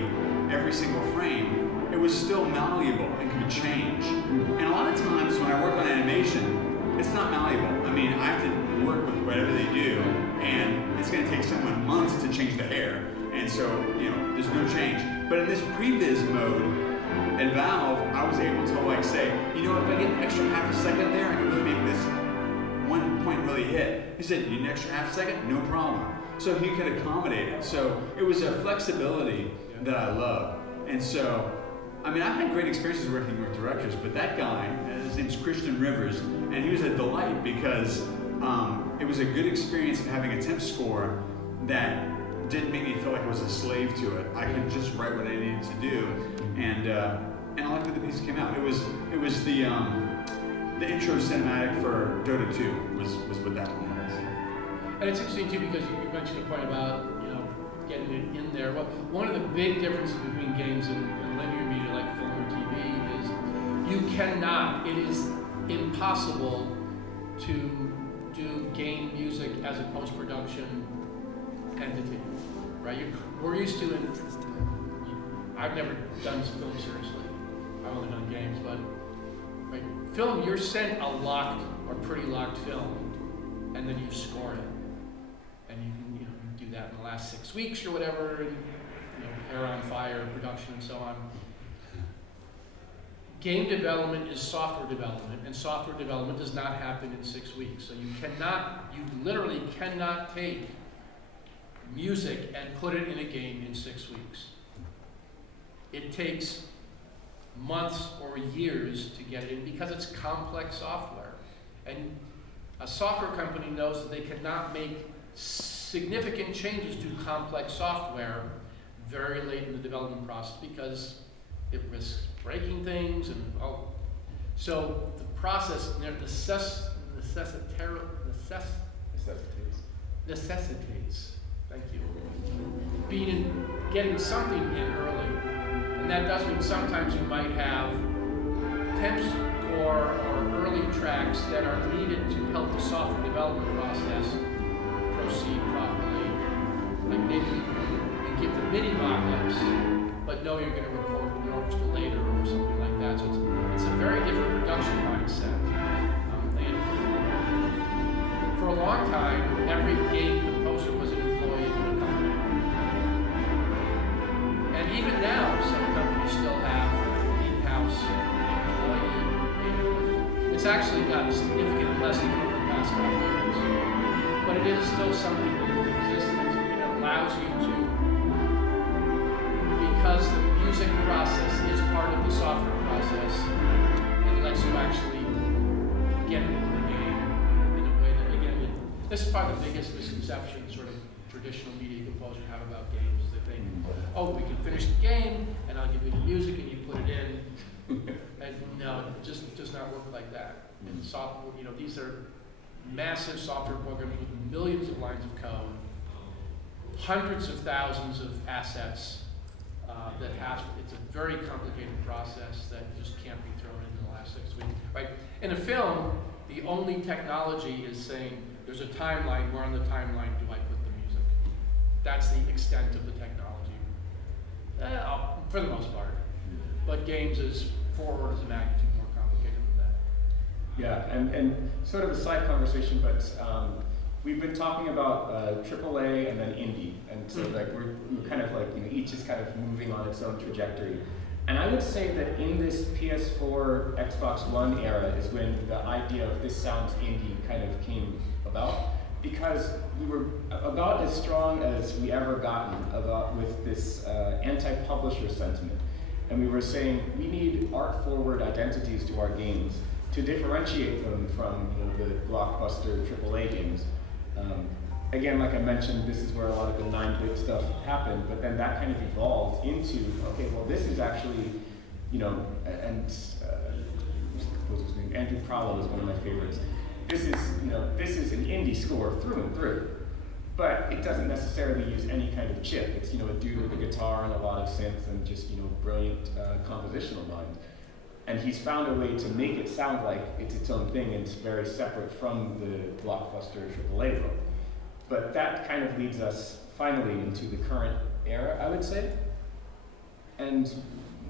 every single frame. It was still malleable and could change. And a lot of times when I work on animation, it's not malleable. I mean, I have to work with whatever they do, and it's going to take someone months to change the hair. And so, you know, there's no change. But in this previs mode, at Valve, I was able to like say, you know, if I get an extra half a second there, I can really make this one point really hit. He said, you need an extra half a second? No problem. So he could accommodate it. So it was a flexibility that I love. And so, I mean, I've had great experiences working with directors, but that guy, his name's Christian Rivers, and he was a delight because it was a good experience of having a temp score that didn't make me feel like I was a slave to it. I could just write what I needed to do, and I liked the way the piece came out. It was the intro cinematic for Dota 2 was what that one was. And it's interesting too because you mentioned a point about, you know, getting it in there. Well, one of the big differences between games and linear media like film or TV is you cannot, it is impossible to do game music as a post-production entity, right? We're used to, I've never done film seriously. I've only done games, but right, film, you're sent a locked or pretty locked film, and then you score it, and you can do that in the last 6 weeks or whatever, and hair on fire, production, and so on. Game development is software development, and software development does not happen in 6 weeks. So you literally cannot take music and put it in a game in 6 weeks. It takes months or years to get it in because it's complex software. And a software company knows that they cannot make significant changes to complex software very late in the development process because it risks breaking things so the process necessitates, thank you, getting something in early. And that does mean sometimes you might have temp score or early tracks that are needed to help the software development process proceed properly. Like maybe you give the MIDI mock-ups, but know you're going to record an orchestra later or something like that. So it's a very different production mindset. And for a long time, every game composer was an employee of a company. And even now, some companies still have in-house employee. It's actually gotten significantly less even over the past 5 years. But it is still something that exists and it allows you to, because the music process is part of the software process, it lets you actually get it into the game in a way that, again, this is probably the biggest misconception sort of traditional media composers have about games, is they think, oh, we can finish the game, and I'll give you the music, and you put it in. And no, it just does not work like that. And software, these are massive software programs with millions of lines of code, hundreds of thousands of assets it's a very complicated process that just can't be thrown in the last 6 weeks, right? In a film, the only technology is saying, there's a timeline, where on the timeline do I put the music? That's the extent of the technology, for the most part. But games is 4 orders of magnitude more complicated than that. Yeah, and sort of a side conversation, but we've been talking about AAA and then indie, and so like we're kind of like each is kind of moving on its own trajectory. And I would say that in this PS4, Xbox One era is when the idea of this sounds indie kind of came about, because we were about as strong as we ever gotten with this anti-publisher sentiment, and we were saying we need art-forward identities to our games to differentiate them from the blockbuster AAA games. Again, like I mentioned, this is where a lot of the 9-bit stuff happened, but then that kind of evolved into, okay, well, this is actually, and what's the composer's name? Andrew Prowell is one of my favorites. This is an indie score through and through, but it doesn't necessarily use any kind of chip. It's, a dude with a guitar and a lot of synth and just, brilliant compositional mind. And he's found a way to make it sound like it's its own thing and it's very separate from the blockbuster AAA world. But that kind of leads us finally into the current era, I would say. And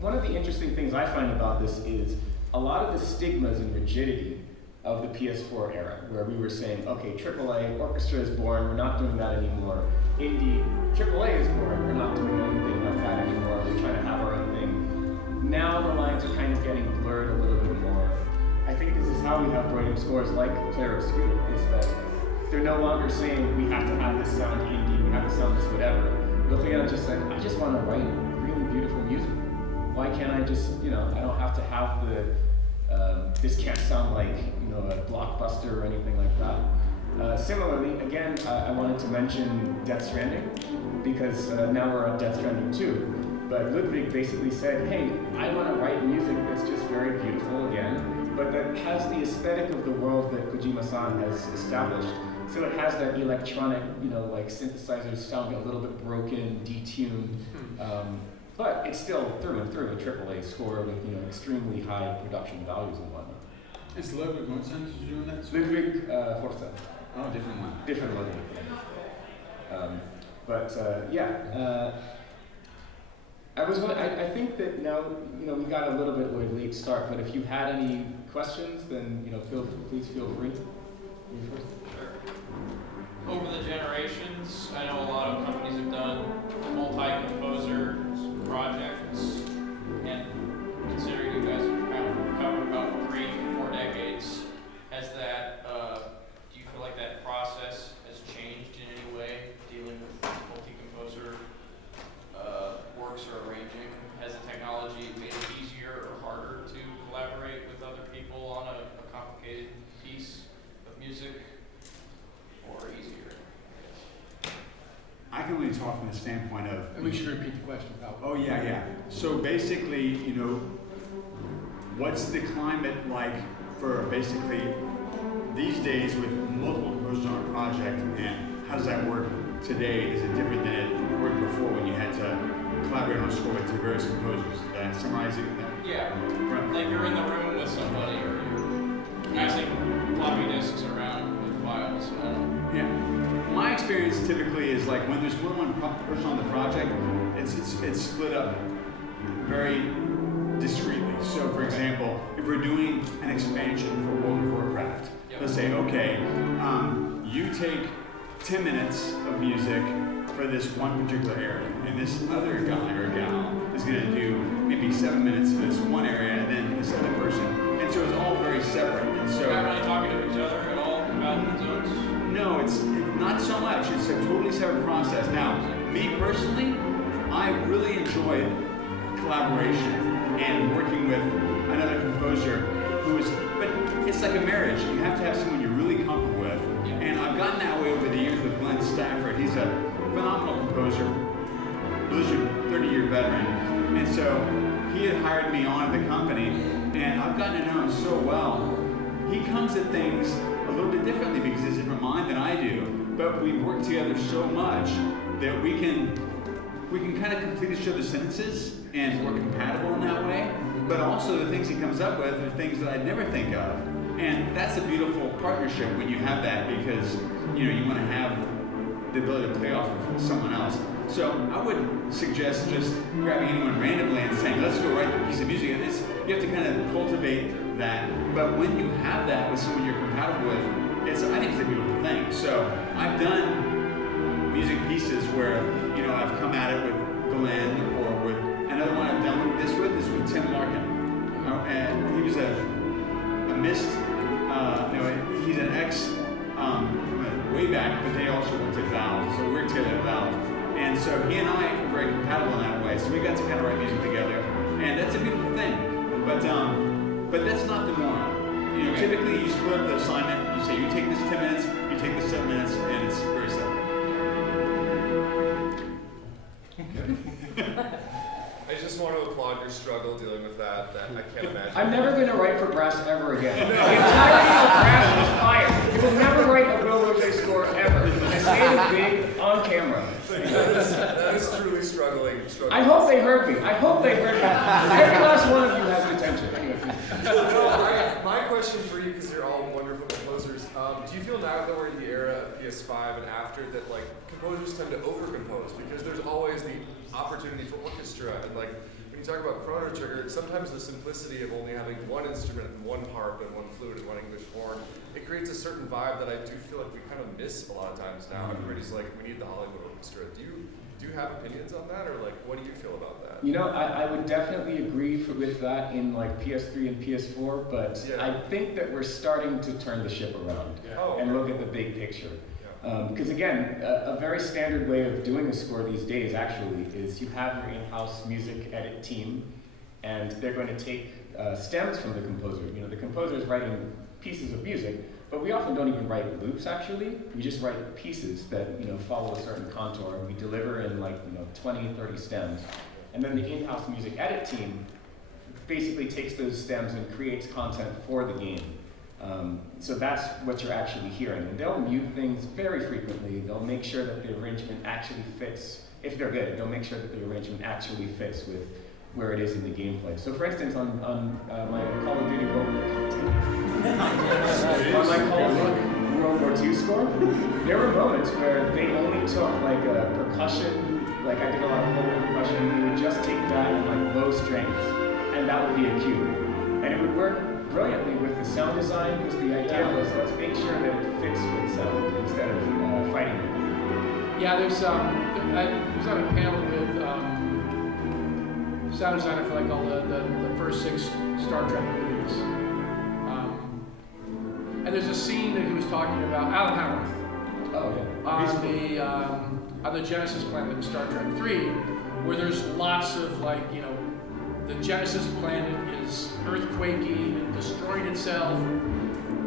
one of the interesting things I find about this is a lot of the stigmas and rigidity of the PS4 era, where we were saying, okay, AAA, orchestra is boring, we're not doing that anymore. Indie, AAA is boring, we're not doing anything like that anymore, we're trying to have our own thing. Now the lines are kind of getting blurred a little bit more. I think this is how we have brilliant scores like Claire Obscure, is that they're no longer saying we have to have this sound indie, we have to sound this whatever. Looking at it just like, I just want to write really beautiful music. Why can't I just, I don't have to have this can't sound like, a blockbuster or anything like that. Similarly, again, I wanted to mention Death Stranding, because now we're on Death Stranding 2. But Ludwig basically said, hey, I want to write music that's just very beautiful again, but that has the aesthetic of the world that Kojima-san has established. So it has that electronic, like synthesizers sounding a little bit broken, detuned, but it's still through and through a AAA score with, extremely high production values and whatnot. Is Ludwig what sense is doing that? Ludwig Forza. Oh, different one. Different one. I think that now, we got a little bit of a late start, but if you had any questions, then, please feel free. You first. Sure. Over the generations, I know a lot of companies have done multi-composer projects, and considering you guys have kind of covered about 3 to 4 decades, has that, do you feel like that process has changed in any way, dealing with multi-composer works or arranging? Has the technology made it easier or harder to collaborate with other people on a complicated piece of music, or easier? I can only talk from the standpoint of. And we should repeat the question, Pal. Oh yeah. So basically, what's the climate like for basically these days with multiple composers on a project, and how does that work today? Is it different than it worked before when you had to collaborate on a score with various composers? Is that summarizing that? Yeah, like you're in the room with somebody, or you're passing floppy disks around with files. Yeah. My experience typically is like when there's more than one person on the project, it's split up very discreetly. So for example, if we're doing an expansion for World of Warcraft, let's say, okay, you take 10 minutes of music for this one particular area, and this other guy or gal is going to do maybe 7 minutes for this one area, and then this other person. And so it's all very separate. And so you're not really talking to each other at all about the zones? No, it's not so much. It's a totally separate process. Now, me personally, I really enjoy collaboration and working with another composer who is, but it's like a marriage. You have to have someone you're really comfortable with. And I've gotten that way over the years with Glenn Stafford. He's a phenomenal composer, Blizzard 30-year veteran. And so he had hired me on at the company, and I've gotten to know him so well. He comes at things a little bit differently because he has a different mind than I do. But we've worked together so much that we can kind of complete each other's sentences, and we're compatible in that way. But also the things he comes up with are things that I'd never think of. And that's a beautiful partnership when you have that, because you want to have the ability to play off of someone else. So I wouldn't suggest just grabbing anyone randomly and saying, let's go write a piece of music. You have to kind of cultivate that. But when you have that with someone you're compatible with, I think it's a beautiful thing. So I've done music pieces where, I've come at it with Glenn, or with another one I've done this with Tim Larkin. And he was a Mist, he's an ex from way back, but they also worked at Valve, so we worked together at Valve. And so he and I are very compatible in that way, so we got to kind of write music together, and that's a beautiful thing. But that's not the norm. Typically you split up the assignment, you say you take this 10 minutes, you take this 7 minutes, and it's very simple. Okay. I just want to applaud your struggle dealing with that. I can't imagine. I'm never going to write for Brass ever again. The entirety of Brass is fired. You will never write a Will Roget score ever. I say it big on camera. That is truly struggling. I hope they heard me. Every last one of you has potential. Anyway, my question for you, because you're all wonderful composers, do you feel now that we're in the era of PS5 and after that, composers tend to overcompose because there's always the opportunity for orchestra, and when you talk about Chrono Trigger, sometimes the simplicity of only having one instrument and one harp and one flute and one English horn, it creates a certain vibe that I do feel like we kind of miss a lot of times now. Everybody's like, we need the Hollywood orchestra. Do you have opinions on that, or what do you feel about that? I would definitely agree with that in PS3 and PS4, but I think that we're starting to turn the ship around and look at the big picture. Because again, a very standard way of doing a score these days actually is you have your in-house music edit team, and they're going to take stems from the composer. The composer is writing pieces of music, but we often don't even write loops actually. We just write pieces that follow a certain contour, and we deliver in 20, 30 stems. And then the in-house music edit team basically takes those stems and creates content for the game. So that's what you're actually hearing. And they'll mute things very frequently. They'll make sure that the arrangement actually fits. If they're good, they'll make sure that the arrangement actually fits with where it is in the gameplay. So for instance, on my Call of Duty World War II score, there were moments where they only took like a percussion, like I did a lot of full percussion, we would just take that and like low strings, and that would be a cue. And it would work brilliantly with the sound design, because the idea was let's make sure that it fits with sound instead of fighting with it. Yeah, there's I was on a panel with sound designer for like all the first 6 Star Trek movies. And there's a scene that he was talking about, Alan Howarth, on the Genesis planet in Star Trek 3, where there's lots of like, you know, the Genesis planet is earthquaking and destroying itself.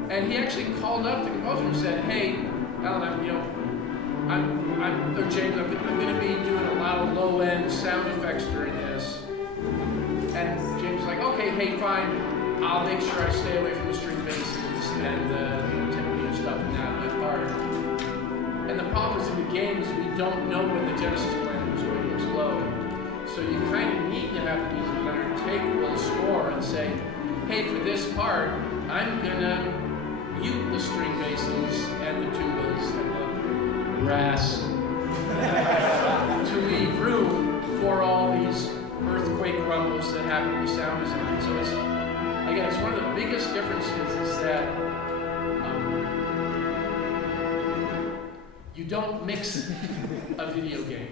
And he actually called up the composer and said, "Hey, Alan, I'm James, I'm going to be doing a lot of low-end sound effects during this." And James was like, "Okay, hey, fine. I'll make sure I stay away from the string basses and the timpani and stuff in that part." And the problem is in the games, we don't know when the Genesis planet is going to explode. So you kind of need to have the music player take the score and say, "Hey, for this part, I'm going to mute the string basses and the tubas and the brass to leave room for all these earthquake rumbles that happen to be sound design." So it's, again, it's one of the biggest differences is that you don't mix a video game.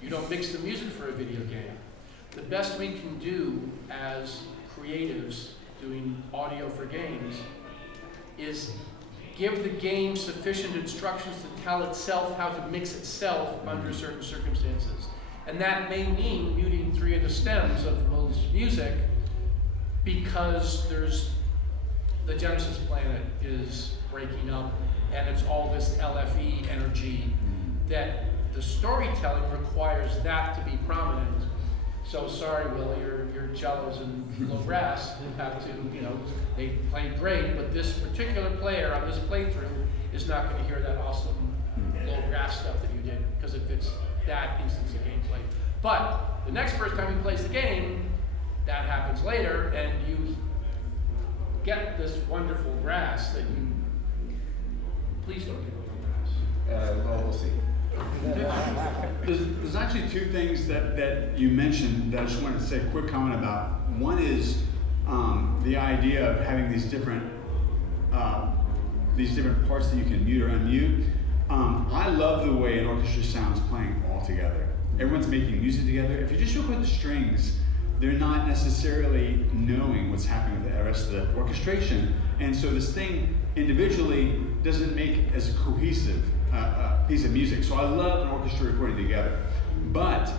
You don't mix the music for a video game. The best we can do as creatives doing audio for games is give the game sufficient instructions to tell itself how to mix itself under certain circumstances. And that may mean muting 3 of the stems of most music because the Genesis planet is breaking up and it's all this LFE energy that the storytelling requires that to be prominent. So sorry, Will, your cellos and low brass have to, you know, they played great, but this particular player on this playthrough is not going to hear that awesome low brass stuff that you did because it fits that instance of gameplay. But the next first time he plays the game, that happens later, and you get this wonderful brass that you, please don't give it brass. Well, we'll see. There's actually 2 things that you mentioned that I just wanted to say a quick comment about. One is the idea of having these different parts that you can mute or unmute. I love the way an orchestra sounds playing all together. Everyone's making music together. If you just record the strings, they're not necessarily knowing what's happening with the rest of the orchestration. And so this thing individually doesn't make as a cohesive piece of music. So I love an orchestra recording together. But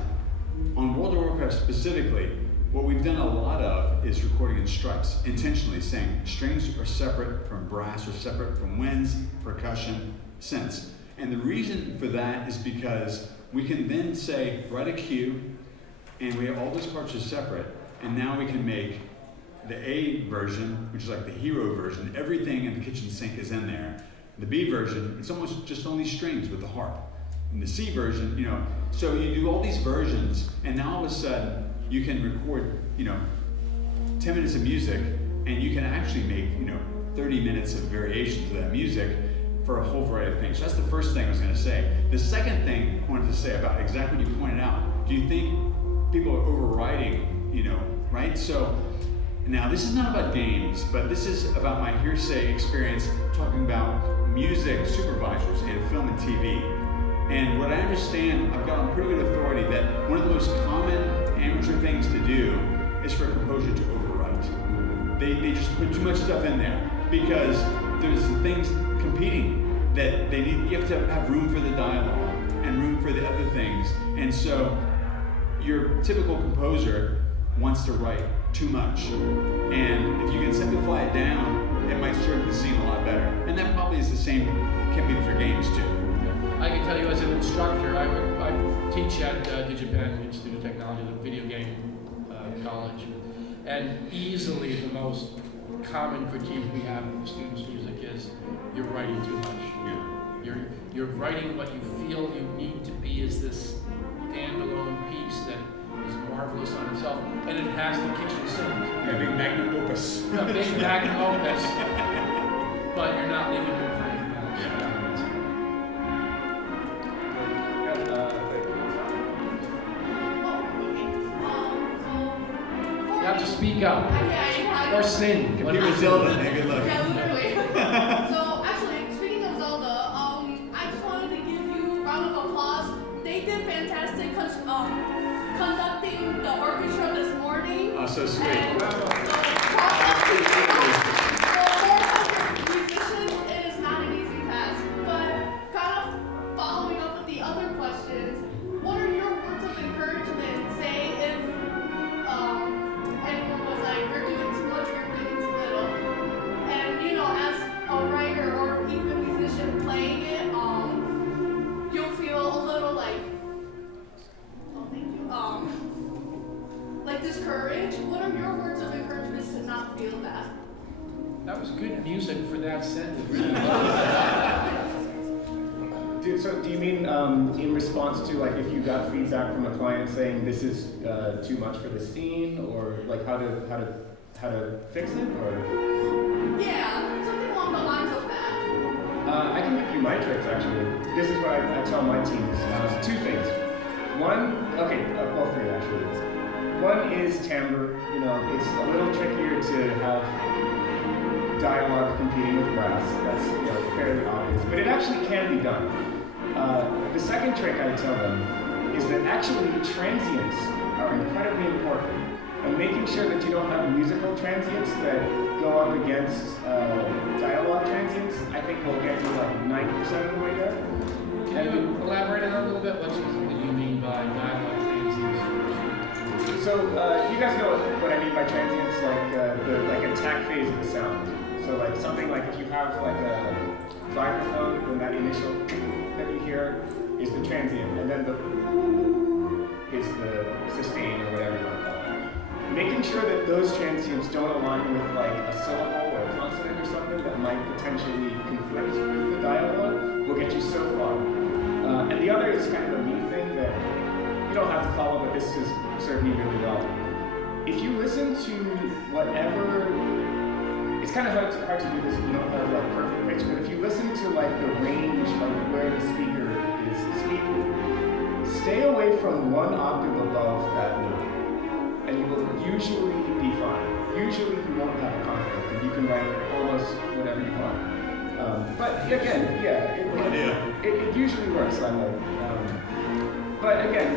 on World of Warcraft specifically, what we've done a lot of is recording in stripes, intentionally saying strings are separate from brass, or separate from winds, percussion, synths. And the reason for that is because we can then say, write a cue, and we have all those parts are separate, and now we can make the A version, which is like the hero version, everything in the kitchen sink is in there. The B version, it's almost just only strings with the harp. And the C version, you know, so you do all these versions, and now all of a sudden you can record, 10 minutes of music, and you can actually make, 30 minutes of variations of that music for a whole variety of things. So that's the first thing I was going to say. The second thing I wanted to say about exactly what you pointed out, do you think people are overriding, right? So now this is not about games, but this is about my hearsay experience talking about music supervisors in film and TV. And what I understand, I've got on pretty good authority that one of the most common amateur things to do is for a composer to overwrite. They just put too much stuff in there because there's things competing that they need. You have to have room for the dialogue and room for the other things. And so your typical composer wants to write too much. And if you can simplify it down, it might serve the scene a lot better. And that probably is the same, can be for games too. I can tell you as an instructor, I teach at DigiPen Institute of Technology, the video game college, and easily the most common critique we have of the students' music is you're writing too much. Yeah. You're writing what you feel you need to be as this standalone piece that is marvelous on itself, and it has the kitchen sink. Yeah, big magnum opus. A big magnum opus, but you're not leaving room for to speak up or sing. Give me Zelda, man. Good luck. Yeah, literally. So actually, speaking of Zelda, I just wanted to give you a round of applause. They did fantastic conducting the orchestra this morning. Oh, so sweet. And props up to you. For 400 musicians, it is not an easy task. But kind of following up with the other questions, what are your words of encouragement? Say if anyone was like, you're doing too much, you're doing too little. And you know, as a writer or even musician playing it, you'll feel a little like, oh thank you, like discouraged. What are your words of encouragement to not feel that? That was good music for that sentence. So do you mean in response to like if you got feedback from a client saying this is too much for the scene, or like how to fix it, or? Yeah, something along the lines of that. I can give you my tricks actually. This is what I tell my teams. Two things. One, well, three actually. One is timbre. You know, it's a little trickier to have dialogue competing with brass. That's fairly obvious, but it actually can be done. The second trick I tell them is that actually transients are incredibly important, and making sure that you don't have musical transients that go up against dialogue transients, I think will get you like 90% of the way there. Can you elaborate on that a little bit? What do you mean by dialogue transients? So you guys know what I mean by transients, like the attack phase of the sound. So like something like if you have like a vibraphone, then that initial that you hear is the transient, and then the is the sustain or whatever you want to call it. Making sure that those transients don't align with like a syllable or a consonant or something that might potentially conflict with the dialogue will get you so far. And the other is kind of a me thing that you don't have to follow, but this has served me really well. If you listen to whatever, it's kind of hard to do this if you don't have like perfect pitch, but if you listen to like the range of where the speaker is speaking, stay away from one octave above that note, and you will usually be fine. Usually you won't have a conflict, and you can write almost whatever you want. But again, yeah, it usually works that way. But again,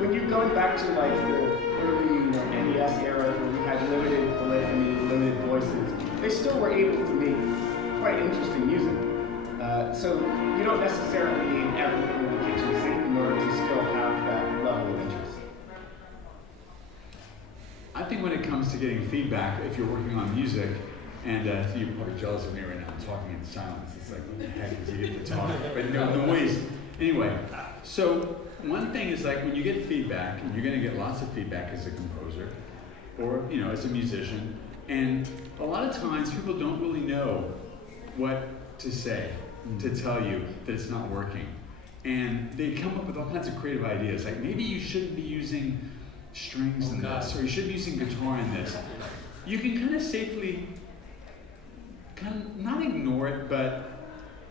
when you're going back to like the early NES era where we had limited polyphony, limited voices, they still were able to make quite interesting music. So you don't necessarily need everything in the kitchen sink in order to still have that level of interest. I think when it comes to getting feedback, if you're working on music, and you're probably jealous of me right now, I'm talking in silence. It's like, what the heck is he get to talk? But no noise. Anyway, so one thing is like when you get feedback, and you're going to get lots of feedback as a composer, or as a musician, and a lot of times people don't really know what to say to tell you that it's not working. And they come up with all kinds of creative ideas, like maybe you shouldn't be using strings in this, or you should be using guitar in this. You can kind of safely, not ignore it, but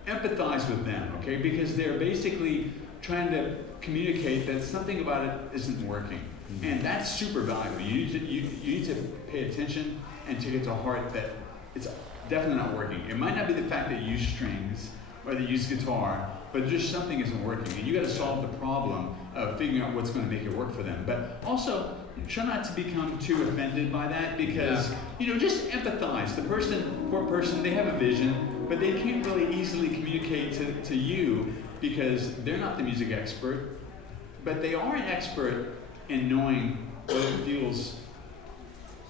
empathize with them, okay? Because they're basically trying to communicate that something about it isn't working. And that's super valuable. You need to pay attention and take it to heart that it's definitely not working. It might not be the fact that you use strings or that you use guitar, but just something isn't working. And you got to solve the problem of figuring out what's going to make it work for them. But also, try not to become too offended by that, because just empathize. The poor person, they have a vision, but they can't really easily communicate to you because they're not the music expert, but they are an expert in knowing what it feels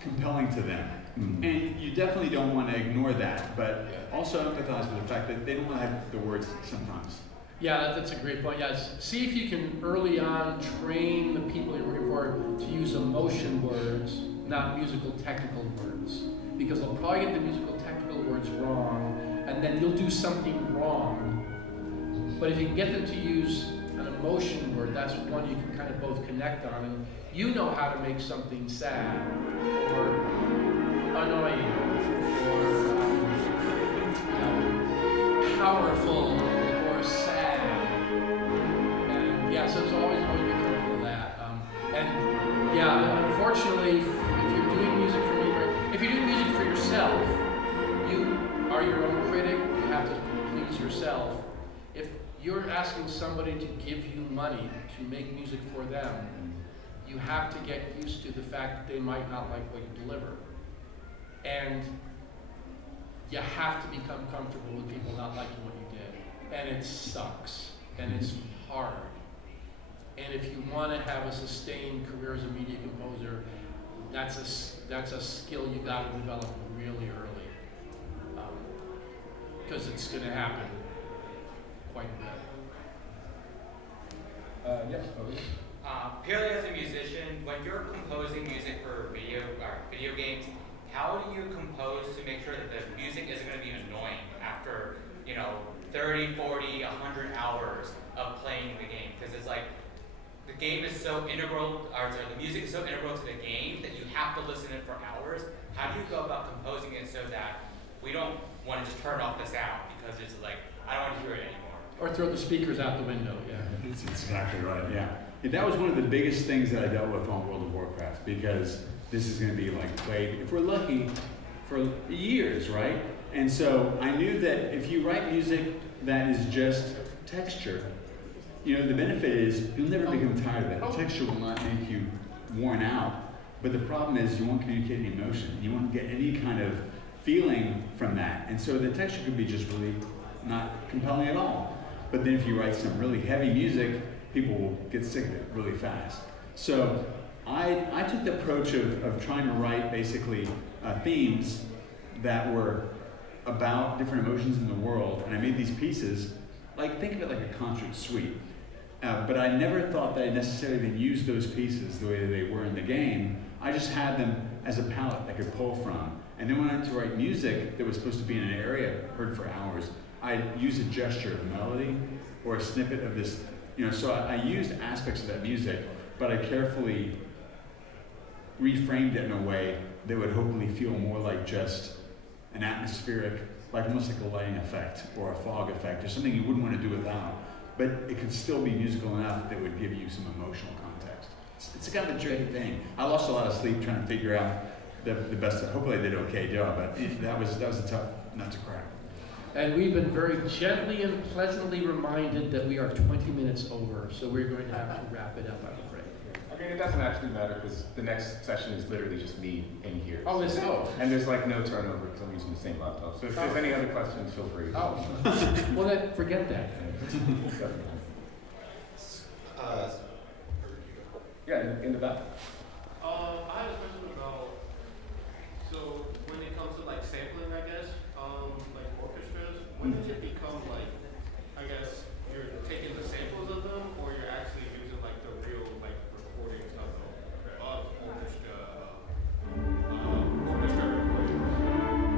compelling to them. And you definitely don't want to ignore that, but also empathize with the fact that they don't want to have the words sometimes. Yeah, that's a great point. Yes, see if you can early on train the people you're working for to use emotion words, not musical technical words, because they'll probably get the musical technical words wrong, and then you'll do something wrong. But if you can get them to use an emotion word, that's one you can kind of both connect on, and you know how to make something sad or annoying or powerful or sad. And yeah, so it's always be careful of that. And yeah, unfortunately, somebody to give you money to make music for them, you have to get used to the fact that they might not like what you deliver. And you have to become comfortable with people not liking what you did. And it sucks. And it's hard. And if you want to have a sustained career as a media composer, that's a skill you got to develop really early. Because it's going to happen quite a bit. Yes, Bobby. Purely as a musician, when you're composing music for video games, how do you compose to make sure that the music isn't going to be annoying after 30, 40, 100 hours of playing the game? Because it's like the game is so integral, the music is so integral to the game that you have to listen to it for hours. How do you go about composing it so that we don't want to just turn off the sound because it's like I don't want to hear it anymore? Or throw the speakers out the window, yeah. That's exactly right, yeah. And that was one of the biggest things that I dealt with on World of Warcraft, because this is going to be like played, if we're lucky, for years, right? And so I knew that if you write music that is just texture, the benefit is you'll never become tired of it. The texture will not make you worn out, but the problem is you won't communicate any emotion. You won't get any kind of feeling from that. And so the texture could be just really not compelling at all. But then if you write some really heavy music, people will get sick of it really fast. So I took the approach of trying to write basically themes that were about different emotions in the world, and I made these pieces, think of it like a concert suite. But I never thought that I necessarily even used those pieces the way that they were in the game. I just had them as a palette I could pull from. And then when I went to write music that was supposed to be in an area heard for hours, I'd use a gesture of a melody or a snippet of this, so I used aspects of that music, but I carefully reframed it in a way that would hopefully feel more like just an atmospheric, almost like a lighting effect or a fog effect or something you wouldn't want to do without, but it could still be musical enough that would give you some emotional context. It's kind of a tricky thing. I lost a lot of sleep trying to figure out the best. Hopefully I did an okay job, but that was a tough nut to crack. And we've been very gently and pleasantly reminded that we are 20 minutes over, so we're going to have to wrap it up, I'm afraid. I mean, it doesn't actually matter because the next session is literally just me in here. Oh, is it? And there's no turnover because I'm using the same laptop. So if there's any other questions, feel free. Oh, well then, forget that. Yeah, in the back. I have a question about, so when it comes to sampling, I guess, orchestras, when does it become I guess you're taking the samples of them, or you're actually using the real recordings of orchestra recordings?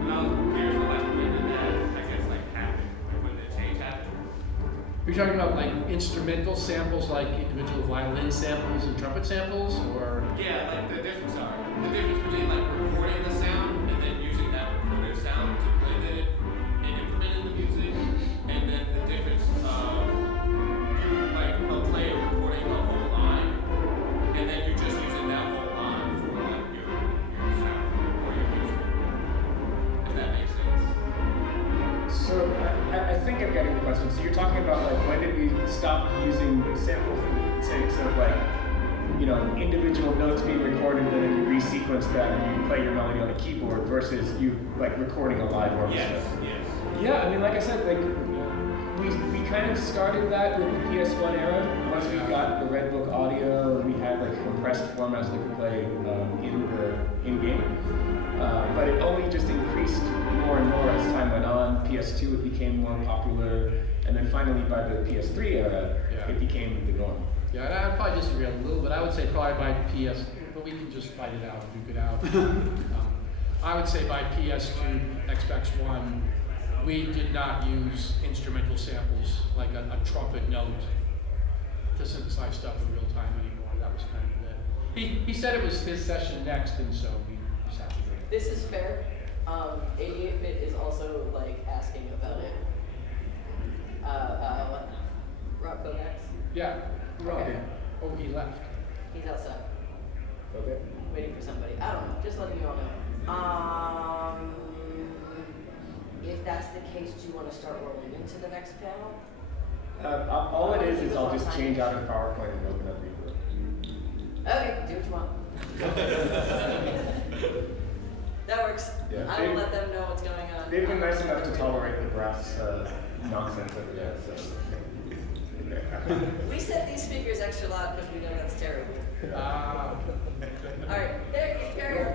And I was curious when did that, I guess, happen? When did the change happen? You're talking about instrumental samples, individual violin samples and trumpet samples, or? Yeah, the difference between recording the sound and then using that recorded sound to play and implement in the music, and then the difference of you a player recording a whole line, and then you're just using that whole line for your sound or your music. If that makes sense. So I think I'm getting the question. So you're talking about when did we stop using samples in the sense of individual notes being recorded and then you resequence that and you play your melody on a keyboard versus you recording a live orchestra. Yes. Yeah, I mean, like I said, we kind of started that with the PS1 era. Once we got the Red Book audio, we had compressed formats that could play in game. But it only just increased more and more as time went on. PS2 it became more popular, and then finally by the PS3 era, it became the norm. Yeah, and I'd probably disagree a little bit. I would say probably by PS, but we can just fight it out and duke it out. I would say by PS2, Xbox One, we did not use instrumental samples like a trumpet note to synthesize stuff in real time anymore. That was kind of it. He said it was his session next, and so we just have to do it. This is fair. 88-bit is also asking about it. What? Rob Kovacs? Yeah. Okay. Oh, he left. He's outside. Okay. Waiting for somebody. I don't know. Just letting you all know. If that's the case, do you want to start rolling into the next panel? All it is I'll just change out of PowerPoint and open up Reverb. Okay, do what you want. That works. Yeah. I will let them know what's going on. They've been nice enough to tolerate the brass nonsense over there, so. We set these speakers extra loud because we know that's terrible. Alright, there, carry on.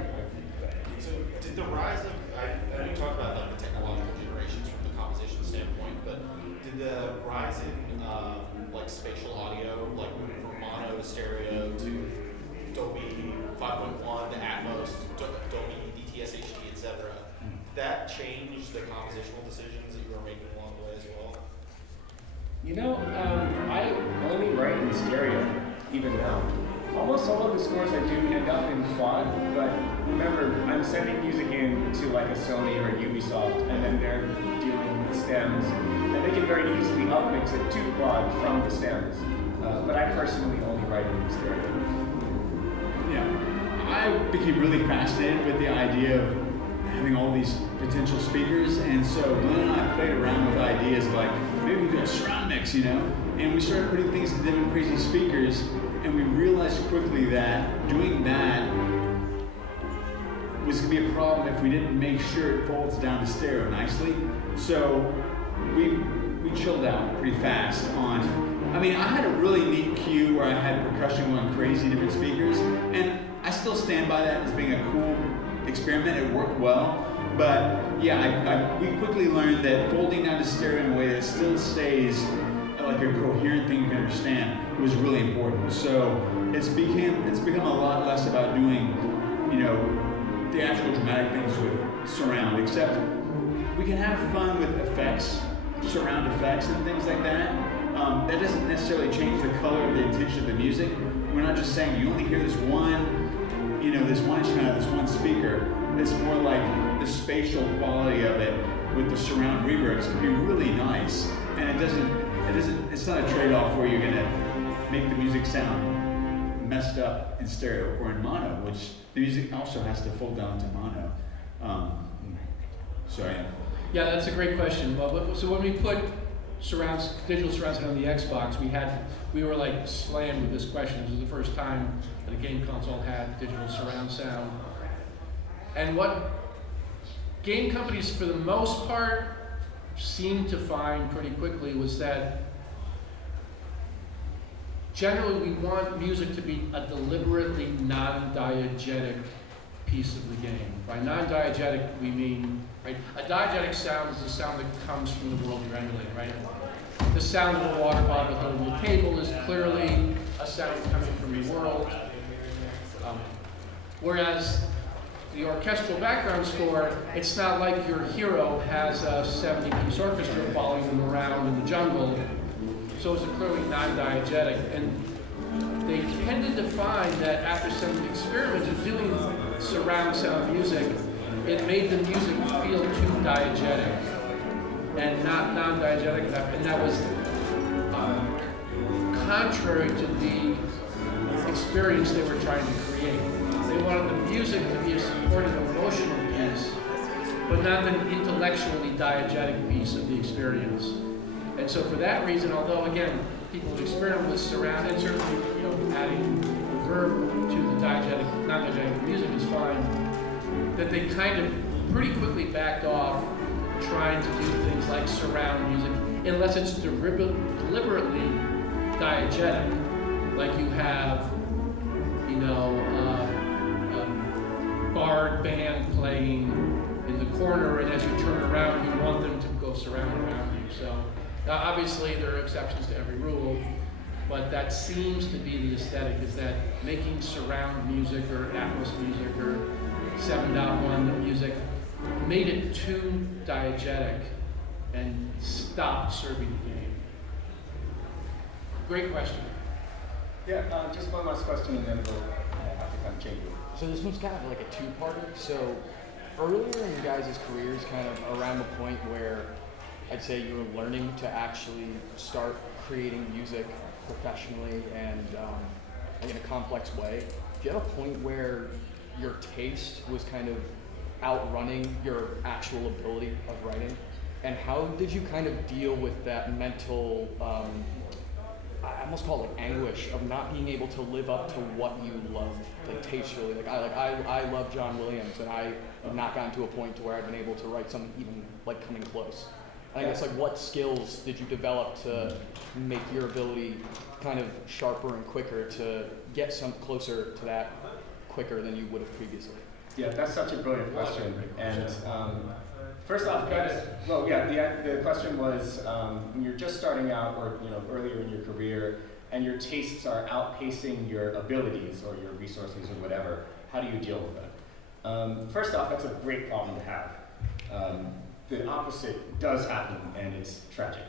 So did the rise of, I know you talked about like the technological generations from the composition standpoint, but did the rise in like spatial audio, like moving from mono to stereo to Dolby 5.1 to Atmos, Dolby DTS HD, etc., that changed the compositional decisions that you were making along the way as well? You know, I only write in stereo, even now. Almost all of the scores I do end up in quad, but remember, I'm sending music in to like a Sony or a Ubisoft, and then they're dealing with stems, and they can very easily upmix it to quad from the stems. But I personally only write in stereo. Yeah, I became really fascinated with the idea of having all these potential speakers, and so Glenn and I played around with ideas like, maybe we do a surround mix, you know? And we started putting things in different crazy speakers, and we realized quickly that doing that was gonna be a problem if we didn't make sure it folds down to stereo nicely. So we chilled out pretty fast on, I mean, I had a really neat cue where I had percussion going crazy different speakers, and I still stand by that as being a cool experiment. It worked well, but yeah, we quickly learned that folding down to stereo in a way that still stays like a coherent thing you can understand was really important. So it's become a lot less about doing, you know, the actual dramatic things with surround, except we can have fun with effects, surround effects and things like that. That doesn't necessarily change the color or the intention of the music. We're not just saying you only hear this one, you know, this one instrument out of this one speaker. It's more like the spatial quality of it with the surround reverbs can be really nice, and it's not a trade-off where you're gonna make the music sound messed up in stereo or in mono, which the music also has to fold down to mono. Sorry. Yeah, that's a great question. Well, so when we put digital surround sound on the Xbox, we were like slammed with this question. This was the first time that a game console had digital surround sound. And what game companies, for the most part, seemed to find pretty quickly was that generally we want music to be a deliberately non-diegetic piece of the game. By non-diegetic, we mean, right, a diegetic sound is the sound that comes from the world you're emulating, right? The sound of a water bottle on the table is clearly a sound coming from the world. Whereas the orchestral background score, it's not like your hero has a 70-piece orchestra following them around in the jungle. So it's clearly non-diegetic. And they tended to find that after some experiments of doing surround sound music, it made the music feel too diegetic and not non-diegetic enough. And that was contrary to the experience they were trying to create. They wanted the music to be a supportive emotional piece, but not an intellectually diegetic piece of the experience. And so for that reason, although again, people would experiment with surround and certainly, you know, adding reverb to the diegetic, non-diegetic music is fine, that they kind of pretty quickly backed off trying to do things like surround music, unless it's deliberately diegetic, like you have, you know, barred band playing in the corner, and as you turn around, you want them to go surround around you. So obviously there are exceptions to every rule, but that seems to be the aesthetic, is that making surround music or Atmos music or 7.1 music made it too diegetic and stopped serving the game. Great question. Yeah, just one last question and then we'll have to kind of change it. So this one's kind of like a two-parter. So earlier in your guys' careers, kind of around the point where I'd say you were learning to actually start creating music professionally and in a complex way, do you have a point where your taste was kind of outrunning your actual ability of writing? and how did you kind of deal with that mental, I almost call it like anguish of not being able to live up to what you love, like tastefully. I love John Williams, and I have not gotten to a point to where I've been able to write something even like coming close. I guess like what skills did you develop to make your ability kind of sharper and quicker to get some closer to that quicker than you would have previously? Yeah, that's such a brilliant question. And first off, the question was when you're just starting out, or earlier in your career, and your tastes are outpacing your abilities or your resources or whatever. How do you deal with that? First off, that's a great problem to have. The opposite does happen, and it's tragic.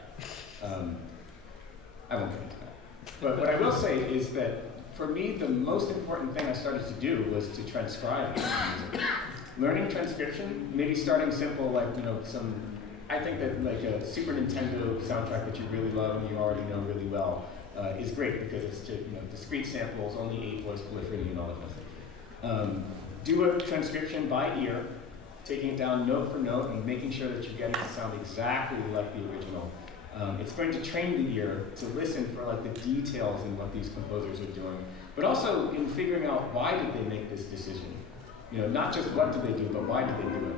I won't get into that. But what I will say is that for me, the most important thing I started to do was to transcribe music. Learning transcription, maybe starting simple, like, I think that like a Super Nintendo soundtrack that you really love and you already know really well is great because it's just, discrete samples, only 8 voice polyphony and all that kind of thing. Do a transcription by ear, taking it down note for note and making sure that you're getting it to sound exactly like the original. It's going to train the ear to listen for like the details in what these composers are doing, but also in figuring out why did they make this decision. Not just what did they do, but why did they do it.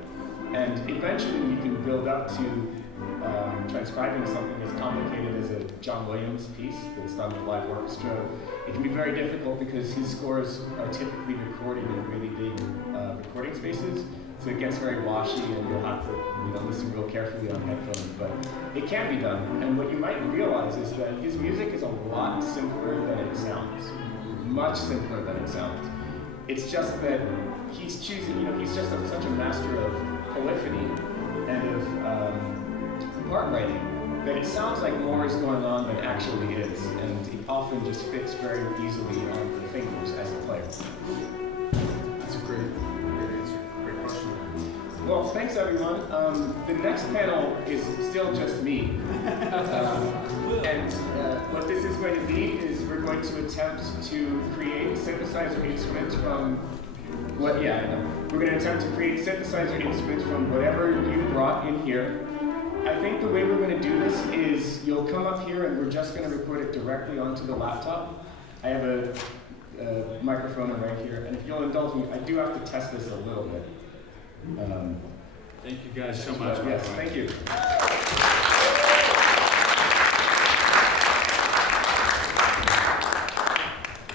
And eventually you can build up to transcribing something as complicated as a John Williams piece that's done with live orchestra. It can be very difficult because his scores are typically recorded in really big recording spaces. So it gets very washy and you'll have to listen real carefully on headphones, but it can be done. And what you might realize is that his music is a lot simpler than it sounds. Much simpler than it sounds. It's just that he's choosing, he's just such a master of polyphony and of part writing that it sounds like more is going on than actually is. And he often just fits very easily on the fingers as a player. That's a great answer. Great question. Well, thanks everyone. The next panel is still just me. And what this is going to be is we're going to attempt to create synthesizer instruments from we're going to attempt to create synthesizer instruments from whatever you brought in here. I think the way we're going to do this is you'll come up here and we're just going to record it directly onto the laptop. I have a microphone right here, and if you'll indulge me, I do have to test this a little bit. Thank you guys so much. Yes, thank you.